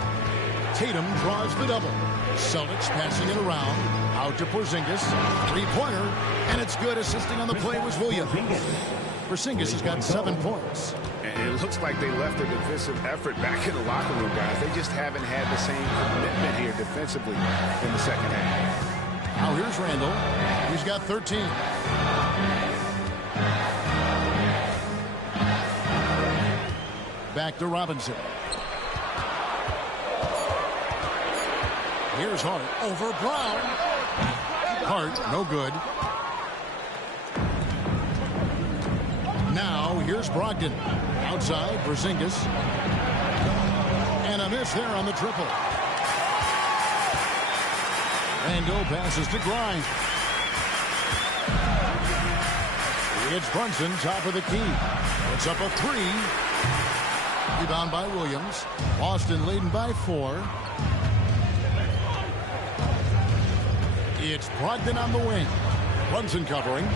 Tatum draws the double. Celtics passing it around. Out to Porzingis. Three-pointer. And it's good. Assisting on the play was Williams. Porzingis has got 7 points. And it looks like they left their defensive effort back in the locker room, guys. They just haven't had the same commitment here defensively in the second half. Now here's Randall. He's got 13. Back to Robinson. Here's Hart over Brown. Hart, no good. Now here's Brogdon. Outside, Porzingis. And a miss there on the triple. Randall passes to Grimes. It's Brunson, top of the key. It's up a 3. Rebound by Williams. Boston leading by 4. It's Brogdon on the wing. Brunson covering.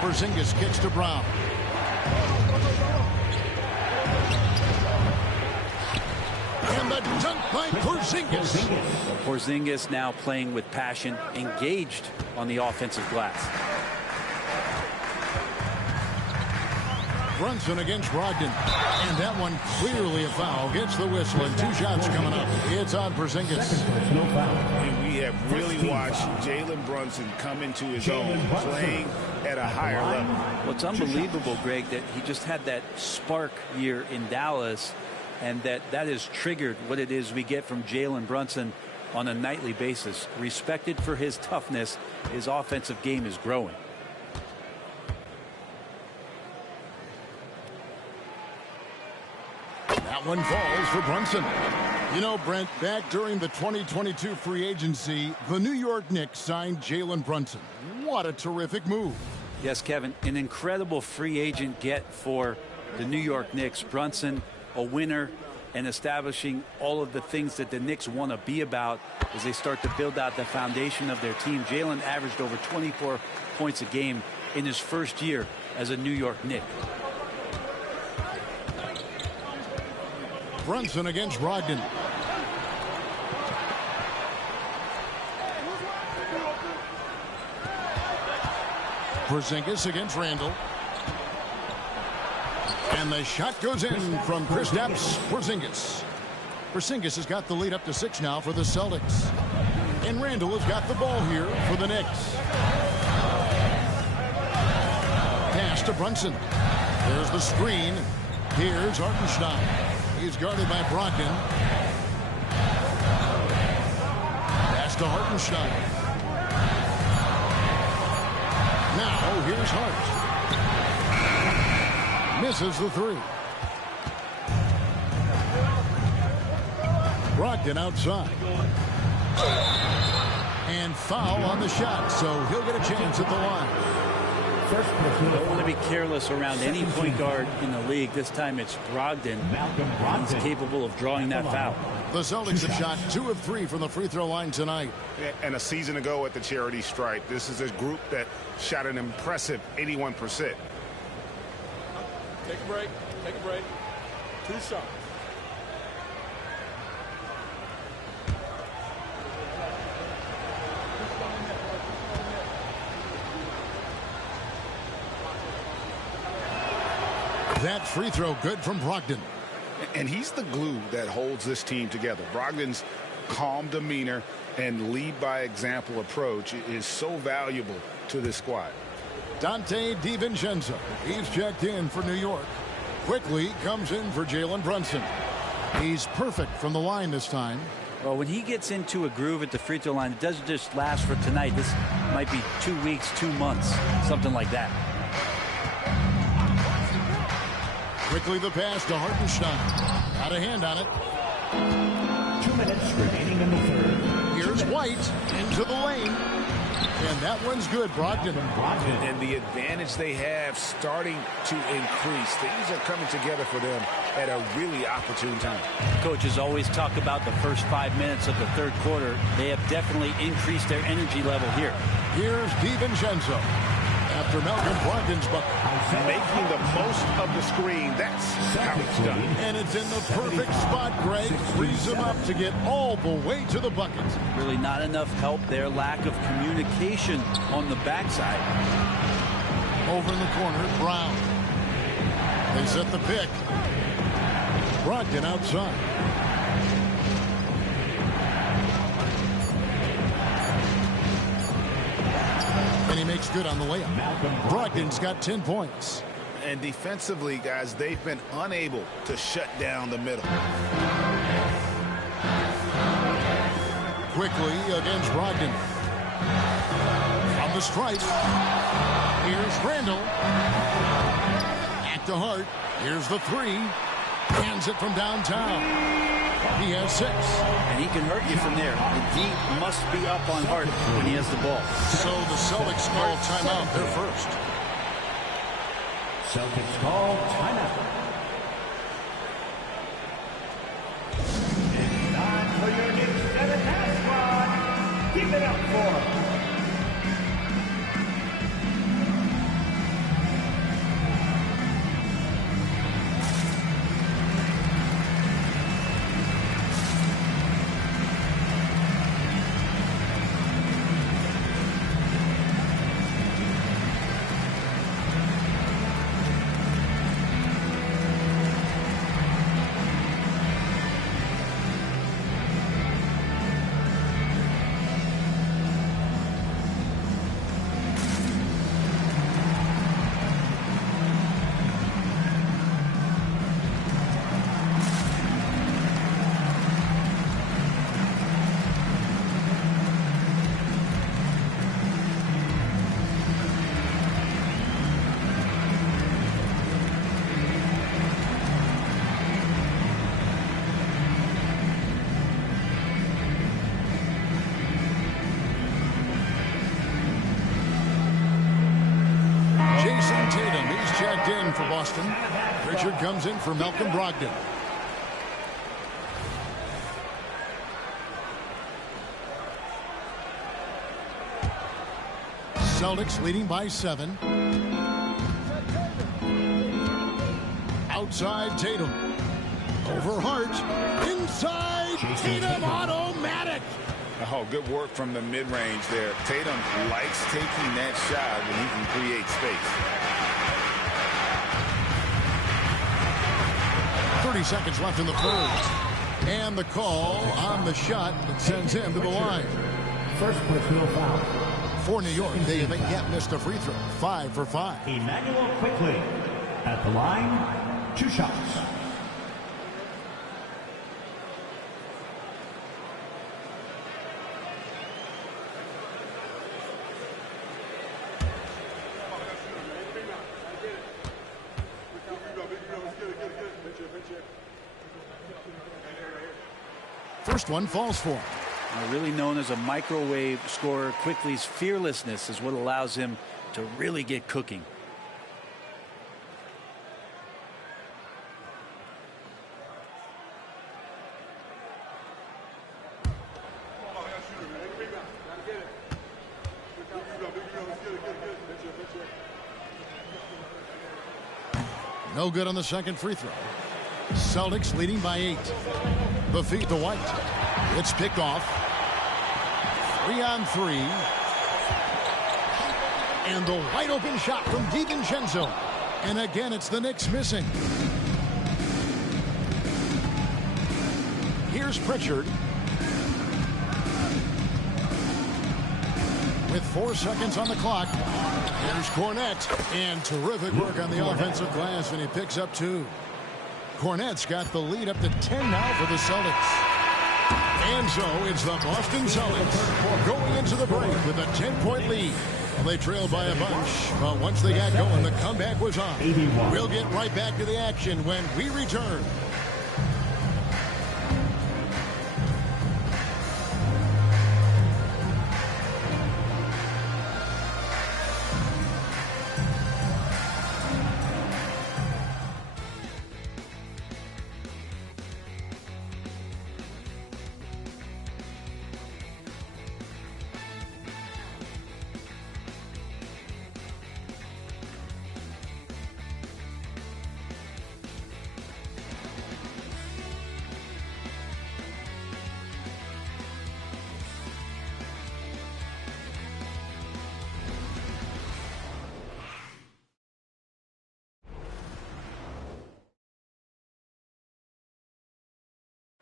Porzingis kicks to Brown. And the dunk by Porzingis. Porzingis now playing with passion, engaged on the offensive glass. Brunson against Brogdon. And that one clearly a foul. Gets the whistle and 2 shots coming up. It's on Porzingis. And we have really watched Jalen Brunson come into his own, playing at a higher level. Well, it's unbelievable, Greg, that he just had that spark year in Dallas, and that has triggered what it is we get from Jalen Brunson on a nightly basis. Respected for his toughness, his offensive game is growing. That one falls for Brunson. You know, Brent, back during the 2022 free agency, the New York Knicks signed Jalen Brunson. What a terrific move. Yes, Kevin, an incredible free agent get for the New York Knicks. Brunson, a winner, and establishing all of the things that the Knicks want to be about as they start to build out the foundation of their team. Jalen averaged over 24 points a game in his first year as a New York Knick. Brunson against Brogdon. Porzingis against Randall. And the shot goes in from Kristaps Porzingis. Porzingis has got the lead up to 6 now for the Celtics. And Randall has got the ball here for the Knicks. Pass to Brunson. There's the screen. Here's Hartenstein. He's guarded by Brogdon. Pass to Hartenstein. Now here's Hart. Misses the 3. Brogdon outside. And foul on the shot, so he'll get a chance at the line. Don't want to be careless around any point guard in the league. This time it's Brogdon. He's capable of drawing that foul. The Celtics have shot 2 of 3 from the free throw line tonight. And a season ago at the charity stripe, this is a group that shot an impressive 81%. Take a break. Take a break. 2 shots. That free throw good from Brogdon. And he's the glue that holds this team together. Brogdon's calm demeanor and lead by example approach is so valuable to this squad. Dante DiVincenzo. He's checked in for New York. Quickly comes in for Jalen Brunson. He's perfect from the line this time. Well, when he gets into a groove at the free throw line, it doesn't just last for tonight. This might be 2 weeks, 2 months, something like that. Quickly the pass to Hartenstein. Got a hand on it. 2 minutes remaining in the third. Here's White into the lane. And that one's good, Brogdon. And the advantage they have starting to increase. Things are coming together for them at a really opportune time. Coaches always talk about the first 5 minutes of the third quarter. They have definitely increased their energy level here. Here's DiVincenzo. after Malcolm Brogdon's bucket. Making the most of the screen. That's how it's done. And it's in the perfect spot, Greg. Frees him up to get all the way to the bucket. Really not enough help there. Lack of communication on the backside. Over in the corner, Brown. They set the pick. Brogdon outside. And he makes good on the layup. Brogdon's got 10 points. And defensively, guys, they've been unable to shut down the middle. Quickly against Brogdon. From the stripe. Here's Randall. Back to Hart. Here's the three. Hands it from downtown. He has 6. And he can hurt you from there. The D must be up on Hart when he has the ball. So the Celtics call timeout. They're first. Celtics call timeout. It's time for your Knicks 7-half squad. Keep it up for For Boston. Richard comes in for Malcolm Brogdon. Celtics leading by 7. Outside Tatum. Over Hart. Inside Tatum. Automatic. Oh, good work from the mid-range there. Tatum likes taking that shot when he can create space. 30 seconds left in the first. And the call on the shot that sends him to the line. first personal foul. For New York, they haven't yet missed a free throw. 5 for 5. Emmanuel quickly at the line. 2 shots. First one falls for him. Really known as a microwave scorer, Quickly's fearlessness is what allows him to really get cooking. No good on the second free throw. Celtics leading by 8. The feed to White. It's picked off. 3-on-3. And the wide open shot from DiVincenzo. And again, it's the Knicks missing. Here's Pritchard. With 4 seconds on the clock. Here's Cornette. And terrific work on the offensive glass, and he picks up 2. Cornette's got the lead up to 10 now for the Celtics. And so it's the Boston Celtics going into the break with a 10-point lead. Well, they trailed by a bunch, but once they got going, the comeback was on. We'll get right back to the action when we return.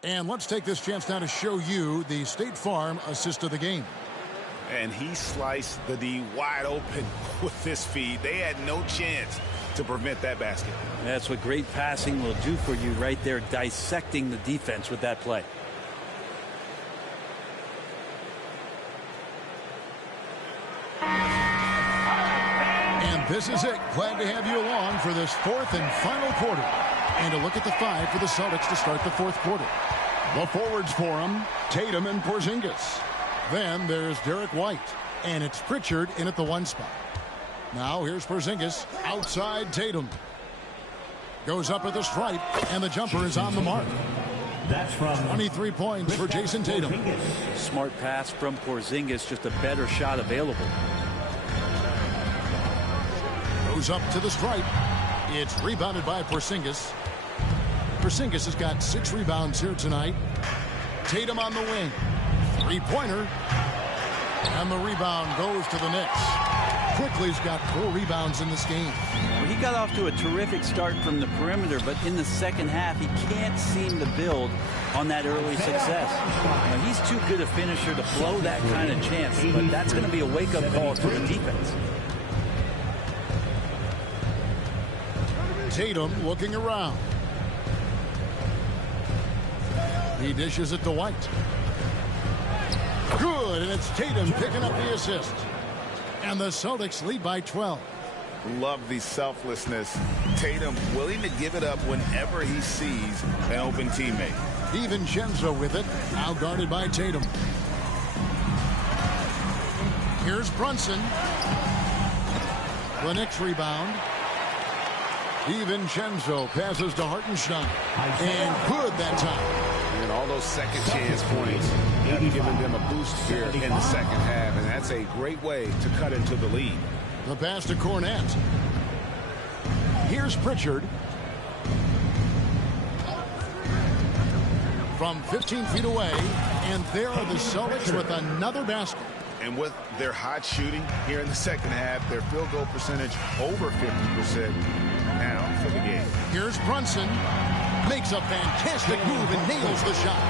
And let's take this chance now to show you the State Farm assist of the game. And he sliced the D wide open with this feed. They had no chance to prevent that basket. That's what great passing will do for you right there, dissecting the defense with that play. And this is it. Glad to have you along for this fourth and final quarter. And a look at the five for the Celtics to start the fourth quarter. The forwards for them, Tatum and Porzingis. Then there's Derek White. And it's Pritchard in at the 1 spot. Now here's Porzingis outside Tatum. Goes up at the stripe, and the jumper is on the mark. That's from 23 points for Jason Tatum. Smart pass from Porzingis, just a better shot available. Goes up to the stripe. It's rebounded by Porzingis. Porzingis has got 6 rebounds here tonight. Tatum on the wing. 3-pointer. And the rebound goes to the Knicks. Quickly's got 4 rebounds in this game. Well, he got off to a terrific start from the perimeter, but in the second half, he can't seem to build on that early success. Now, he's too good a finisher to blow that kind of chance, but that's going to be a wake-up call for the defense. Tatum looking around. He dishes it to White. Good, and it's Tatum picking up the assist. And the Celtics lead by 12. Love the selflessness. Tatum willing to give it up whenever he sees an open teammate. DiVincenzo with it, now guarded by Tatum. Here's Brunson. The Knicks rebound. DiVincenzo passes to Hartenstein. And good that time. And all those second chance points have given them a boost here in the second half, and that's a great way to cut into the lead. The pass to Cornette. Here's Pritchard. From 15 feet away, and there are the Celtics with another basket. And with their hot shooting here in the second half, their field goal percentage over 50% now for the game. Here's Brunson. Makes a fantastic move and nails the shot.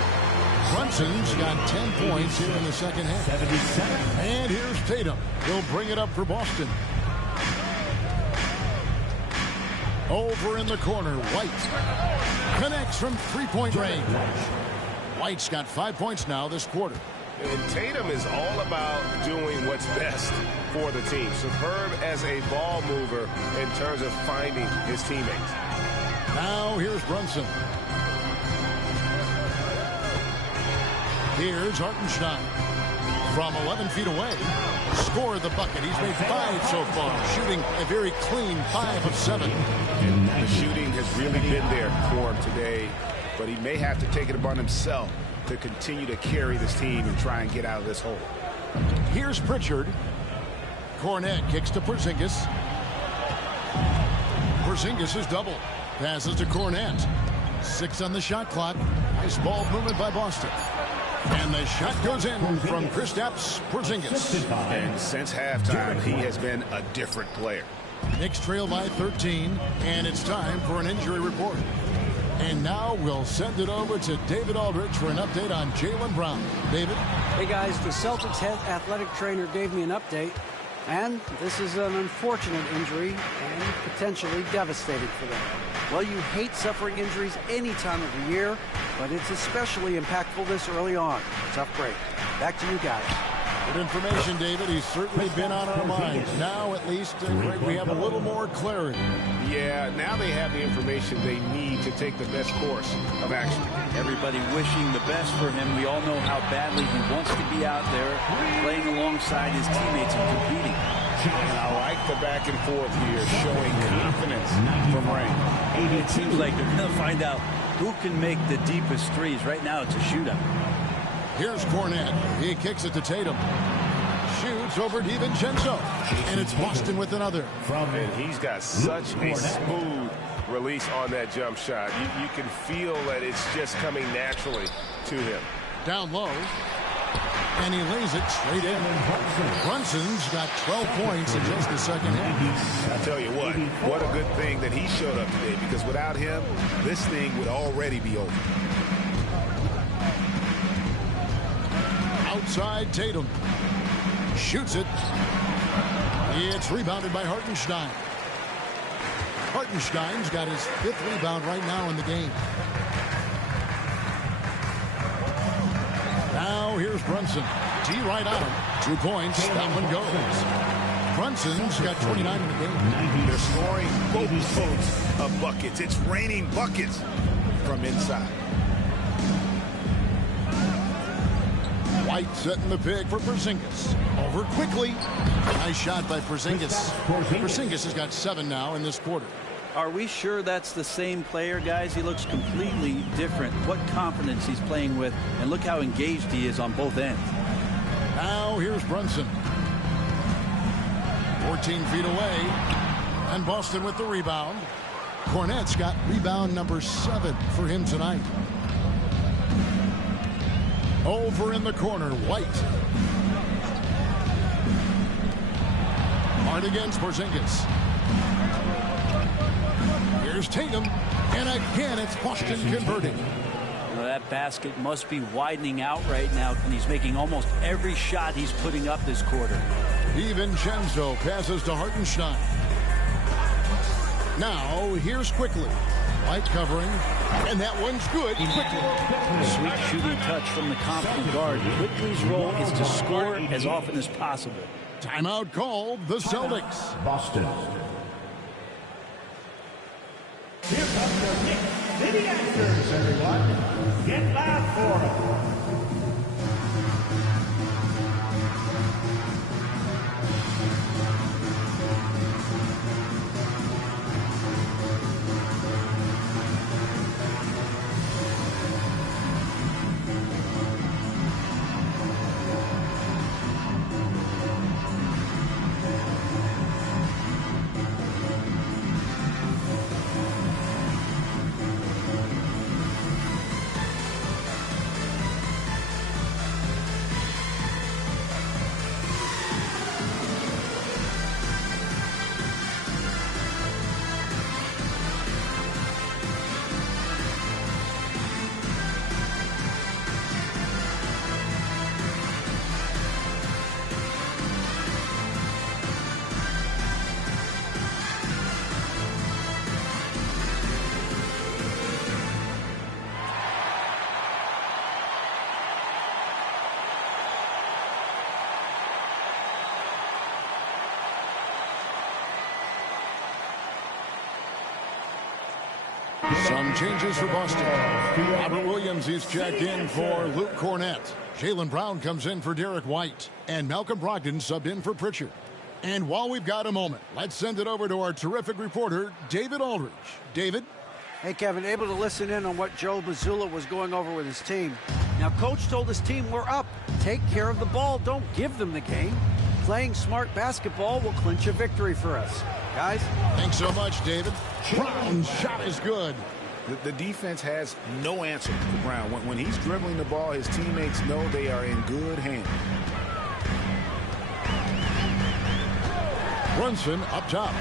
Brunson's got 10 points here in the second half. 77. And here's Tatum. He'll bring it up for Boston. Over in the corner, White. Connects from 3-point range. White's got 5 points now this quarter. And Tatum is all about doing what's best for the team. Superb as a ball mover in terms of finding his teammates. Now here's Brunson. Here's Hartenstein. From 11 feet away. Scored the bucket. He's made 5 so far. Shooting a very clean 5 of 7. And the shooting has really been there for him today. But he may have to take it upon himself to continue to carry this team and try and get out of this hole. Here's Pritchard. Cornette kicks to Porzingis. Porzingis is double. Passes to Cornette. 6 on the shot clock. Nice ball movement by Boston. And the shot goes in from Kristaps Porzingis. And since halftime, he has been a different player. Knicks trail by 13, and it's time for an injury report. And now we'll send it over to David Aldridge for an update on Jaylen Brown. David? Hey guys, the Celtics head athletic trainer gave me an update, and this is an unfortunate injury and potentially devastating for them. Well, you hate suffering injuries any time of the year, but it's especially impactful this early on. Tough break. Back to you guys. Good information, David. He's certainly been on our minds. Now, at least, Greg, we have a little more clarity. Yeah, now they have the information they need to take the best course of action. Everybody wishing the best for him. We all know how badly he wants to be out there playing alongside his teammates and competing. And I like the back and forth here, showing confidence from Rain. It seems like they're going to find out who can make the deepest threes. Right now, it's a shootout. Here's Cornette. He kicks it to Tatum. Shoots over DiVincenzo. And it's Boston with another. And he's got such a smooth release on that jump shot. You can feel that it's just coming naturally to him. Down low. And he lays it straight in. Brunson's got 12 points in just the second half. I tell you what a good thing that he showed up today, because without him, this thing would already be over. outside. Tatum shoots it. It's rebounded by Hartenstein. Hartenstein's got his 5th rebound right now in the game. Now here's Brunson. T right on him. 2 points. That one goes. Brunson's got 29 in the game. They're scoring boatloads of buckets. It's raining buckets from inside. White setting the pick for Porzingis. Over quickly. Nice shot by Porzingis. Porzingis has got 7 now in this quarter. Are we sure that's the same player, guys? He looks completely different. What confidence he's playing with, and look how engaged he is on both ends. Now here's Brunson. 14 feet away. And Boston with the rebound. Cornette's got rebound number 7 for him tonight. Over in the corner, White. Hard against Porzingis. Here's Tatum, and again it's Boston converting. Well, that basket must be widening out right now, and he's making almost every shot he's putting up this quarter. DiVincenzo passes to Hartenstein. Now here's Quickly. White covering, and that one's good. Quickly. Sweet shooting touch from the confident guard. Quickly's role is to score as often as possible. Timeout called the Celtics. Boston. Here comes the Knicks City Answers, everyone. Get loud for them. Some changes for Boston. Robert Williams is checked in for Luke Cornett. Jaylen Brown comes in for Derek White. And Malcolm Brogdon subbed in for Pritchard. And while we've got a moment, let's send it over to our terrific reporter, David Aldridge. David? Hey, Kevin, able to listen in on what Joe Mazzulla was going over with his team. Now, Coach told his team, we're up. Take care of the ball. Don't give them the game. Playing smart basketball will clinch a victory for us. Guys? Thanks so much, David. Brown's shot is good. The defense has no answer for Brown. When he's dribbling the ball, his teammates know they are in good hands. Brunson up top.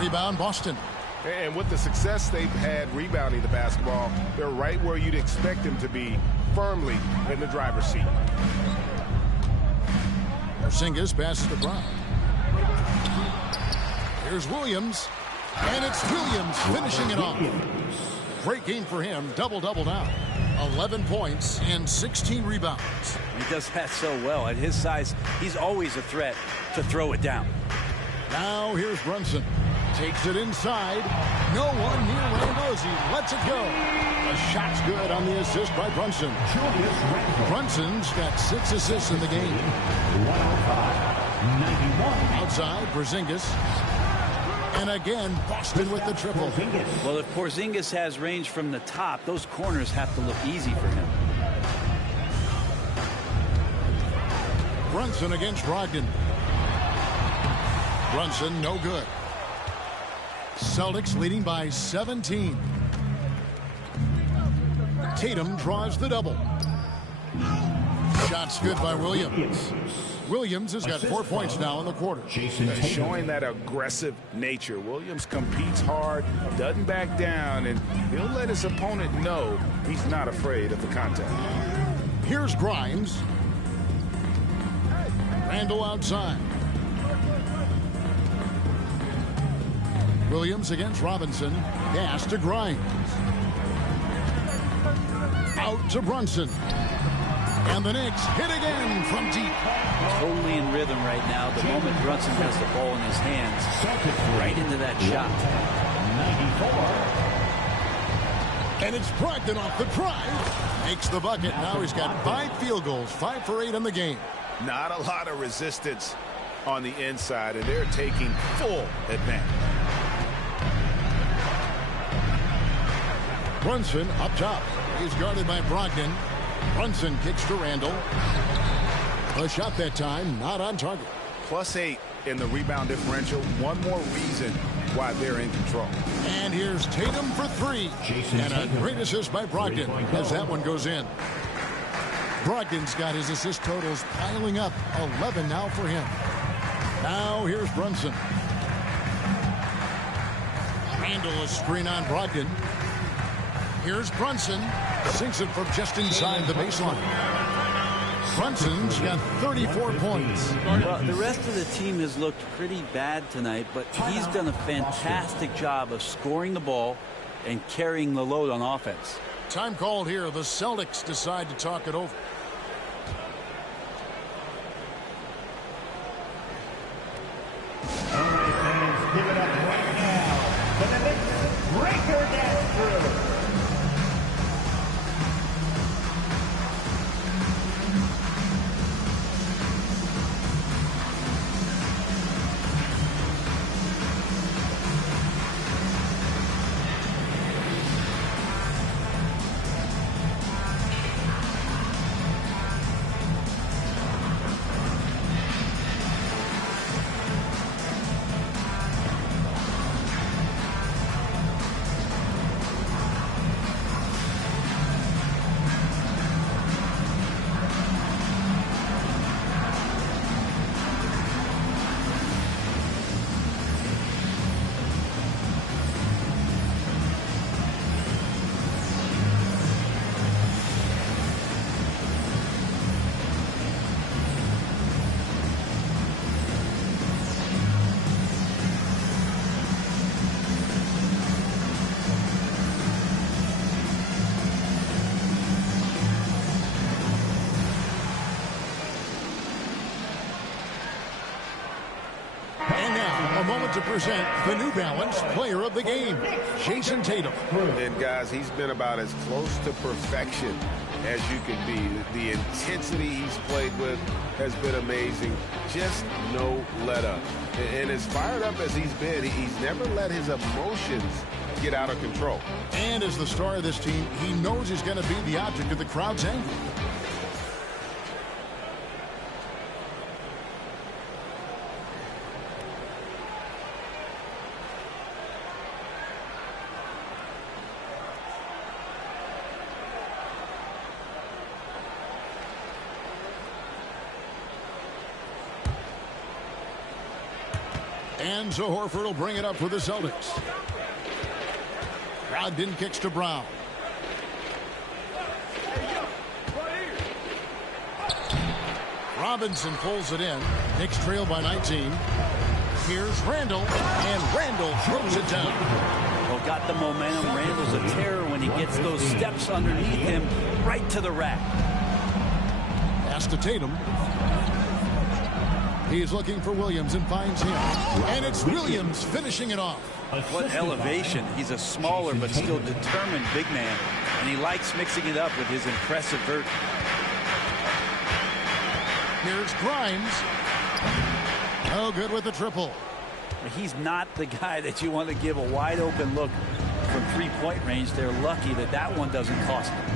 Rebound, Boston. And with the success they've had rebounding the basketball, they're right where you'd expect them to be, firmly in the driver's seat. Porzingis passes to Brown. Here's Williams. And it's Williams finishing it off. Great game for him. Double-double now. 11 points and 16 rebounds. He does that so well. At his size, he's always a threat to throw it down. Now here's Brunson. Takes it inside. No one near Randall as he lets it go. The shot's good on the assist by Brunson. Brunson's got 6 assists in the game. 105-91. Outside, Porzingis. And again, Boston with the triple. Well, if Porzingis has range from the top, those corners have to look easy for him. Brunson against Brogdon. Brunson, no good. Celtics leading by 17. Tatum draws the double. Shots good by Williams. Williams has got 4 points now in the quarter. Showing that aggressive nature. Williams competes hard, doesn't back down, and he'll let his opponent know he's not afraid of the contact. Here's Grimes. Randall outside. Williams against Robinson. Pass to Grimes. Out to Brunson. And the Knicks hit again from deep. Totally in rhythm right now. The moment Brunson has the ball in his hands, right into that shot. 94. And it's Brogdon off the drive. Makes the bucket. Now he's got 5 field goals, 5 for 8 in the game. Not a lot of resistance on the inside, and they're taking full advantage. Brunson up top. He's guarded by Brogdon. Brunson kicks to Randall. A shot that time, not on target. +8 in the rebound differential. One more reason why they're in control. And here's Tatum for 3. And a great assist by Brogdon as that one goes in. Brogdon's got his assist totals piling up. 11 now for him. Now here's Brunson. Randall a screen on Brogdon. Here's Brunson. Sinks it from just inside the baseline. Brunson's got 34 points. Well, the rest of the team has looked pretty bad tonight, but he's done a fantastic job of scoring the ball and carrying the load on offense. Time called here. The Celtics decide to talk it over. All right, fans, give it up right now for the Knicks breaker dance crew. To present the New Balance Player of the Game, Jason Tatum. And guys, he's been about as close to perfection as you can be. The intensity he's played with has been amazing. Just no let up. And as fired up as he's been, he's never let his emotions get out of control. And as the star of this team, he knows he's going to be the object of the crowd's anger. And so Horford will bring it up for the Celtics. Brogdon kicks to Brown. Robinson pulls it in. Knicks trail by 19. Here's Randall, and Randall throws it down. Well, got the momentum. Randall's a terror when he gets those steps underneath him right to the rack. Pass to Tatum. He's looking for Williams and finds him. And it's Williams finishing it off. What elevation. He's a smaller but still determined big man. And he likes mixing it up with his impressive vert. Here's Grimes. Oh, good with the triple. He's not the guy that you want to give a wide open look from three-point range. They're lucky that that one doesn't cost them.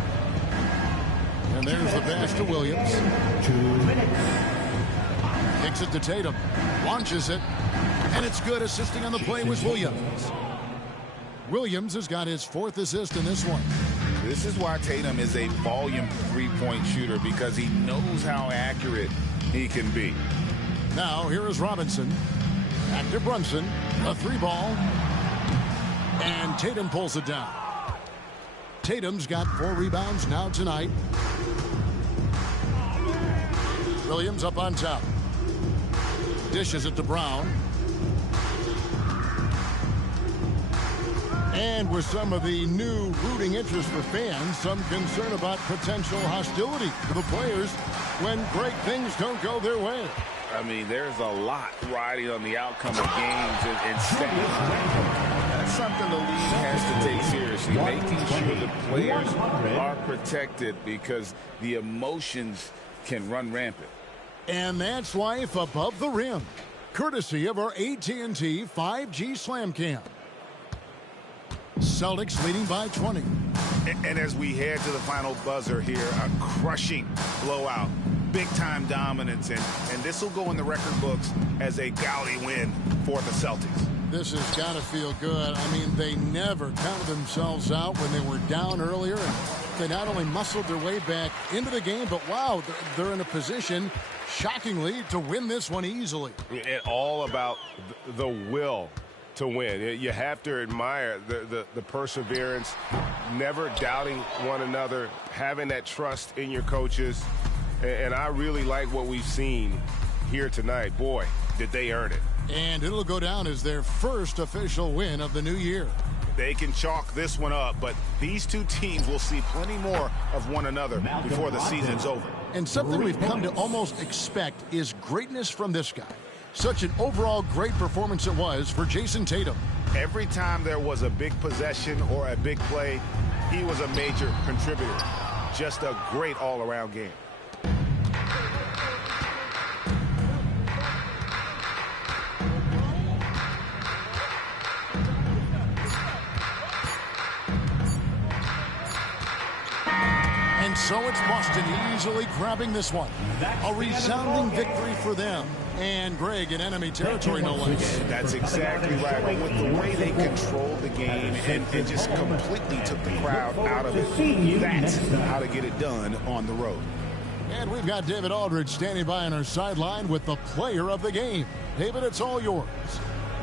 And there's the pass to Williams. 2 minutes. Kicks it to Tatum. Launches it. And it's good. Assisting on the play was Williams. Williams has got his 4th assist in this one. This is why Tatum is a volume three-point shooter, because he knows how accurate he can be. Now here is Robinson. Back to Brunson. A 3-ball. And Tatum pulls it down. Tatum's got 4 rebounds now tonight. Williams up on top. Dishes it to Brown. And with some of the new rooting interest for fans, some concern about potential hostility to the players when great things don't go their way. I mean, there's a lot riding on the outcome of games and stats. That's something the league has to take seriously, making sure the players are protected because the emotions can run rampant. And that's life above the rim, courtesy of our AT&T 5G Slam Cam. Celtics leading by 20. And as we head to the final buzzer here, a crushing blowout, big-time dominance, and this will go in the record books as a gaudy win for the Celtics. This has got to feel good. I mean, they never counted themselves out when they were down earlier, and they not only muscled their way back into the game, but wow, they're in a position, shockingly, to win this one easily. And all about the will to win. You have to admire the perseverance, never doubting one another, having that trust in your coaches. And I really like what we've seen here tonight. Boy, did they earn it. And it'll go down as their first official win of the new year. They can chalk this one up, but these two teams will see plenty more of one another before the season's over. And something we've come to almost expect is greatness from this guy. Such an overall great performance it was for Jason Tatum. Every time there was a big possession or a big play, he was a major contributor. Just a great all-around game. And so it's Boston easily grabbing this one. A resounding victory for them. And Greg in enemy territory, no less. That's exactly right. But with the way they controlled the game and just completely took the crowd out of it, that's how to get it done on the road. And we've got David Aldridge standing by on our sideline with the player of the game. David, it's all yours.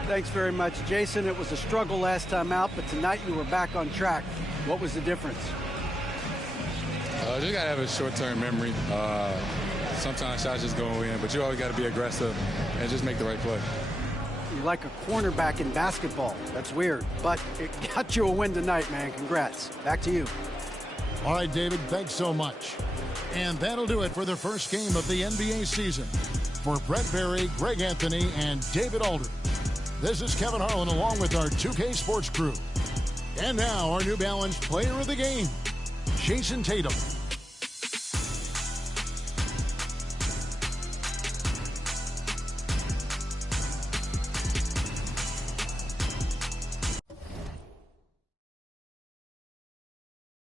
Thanks very much, Jason. It was a struggle last time out, but tonight you were back on track. What was the difference? Just got to have a short-term memory. Sometimes shots just go in, but you always got to be aggressive and just make the right play. You're like a cornerback in basketball. That's weird, but it got you a win tonight, man. Congrats. Back to you. All right, David, thanks so much. And that'll do it for the first game of the NBA season. For Brett Berry, Greg Anthony, and David Aldridge, this is Kevin Harlan along with our 2K Sports crew. And now our New Balance player of the game, Jason Tatum.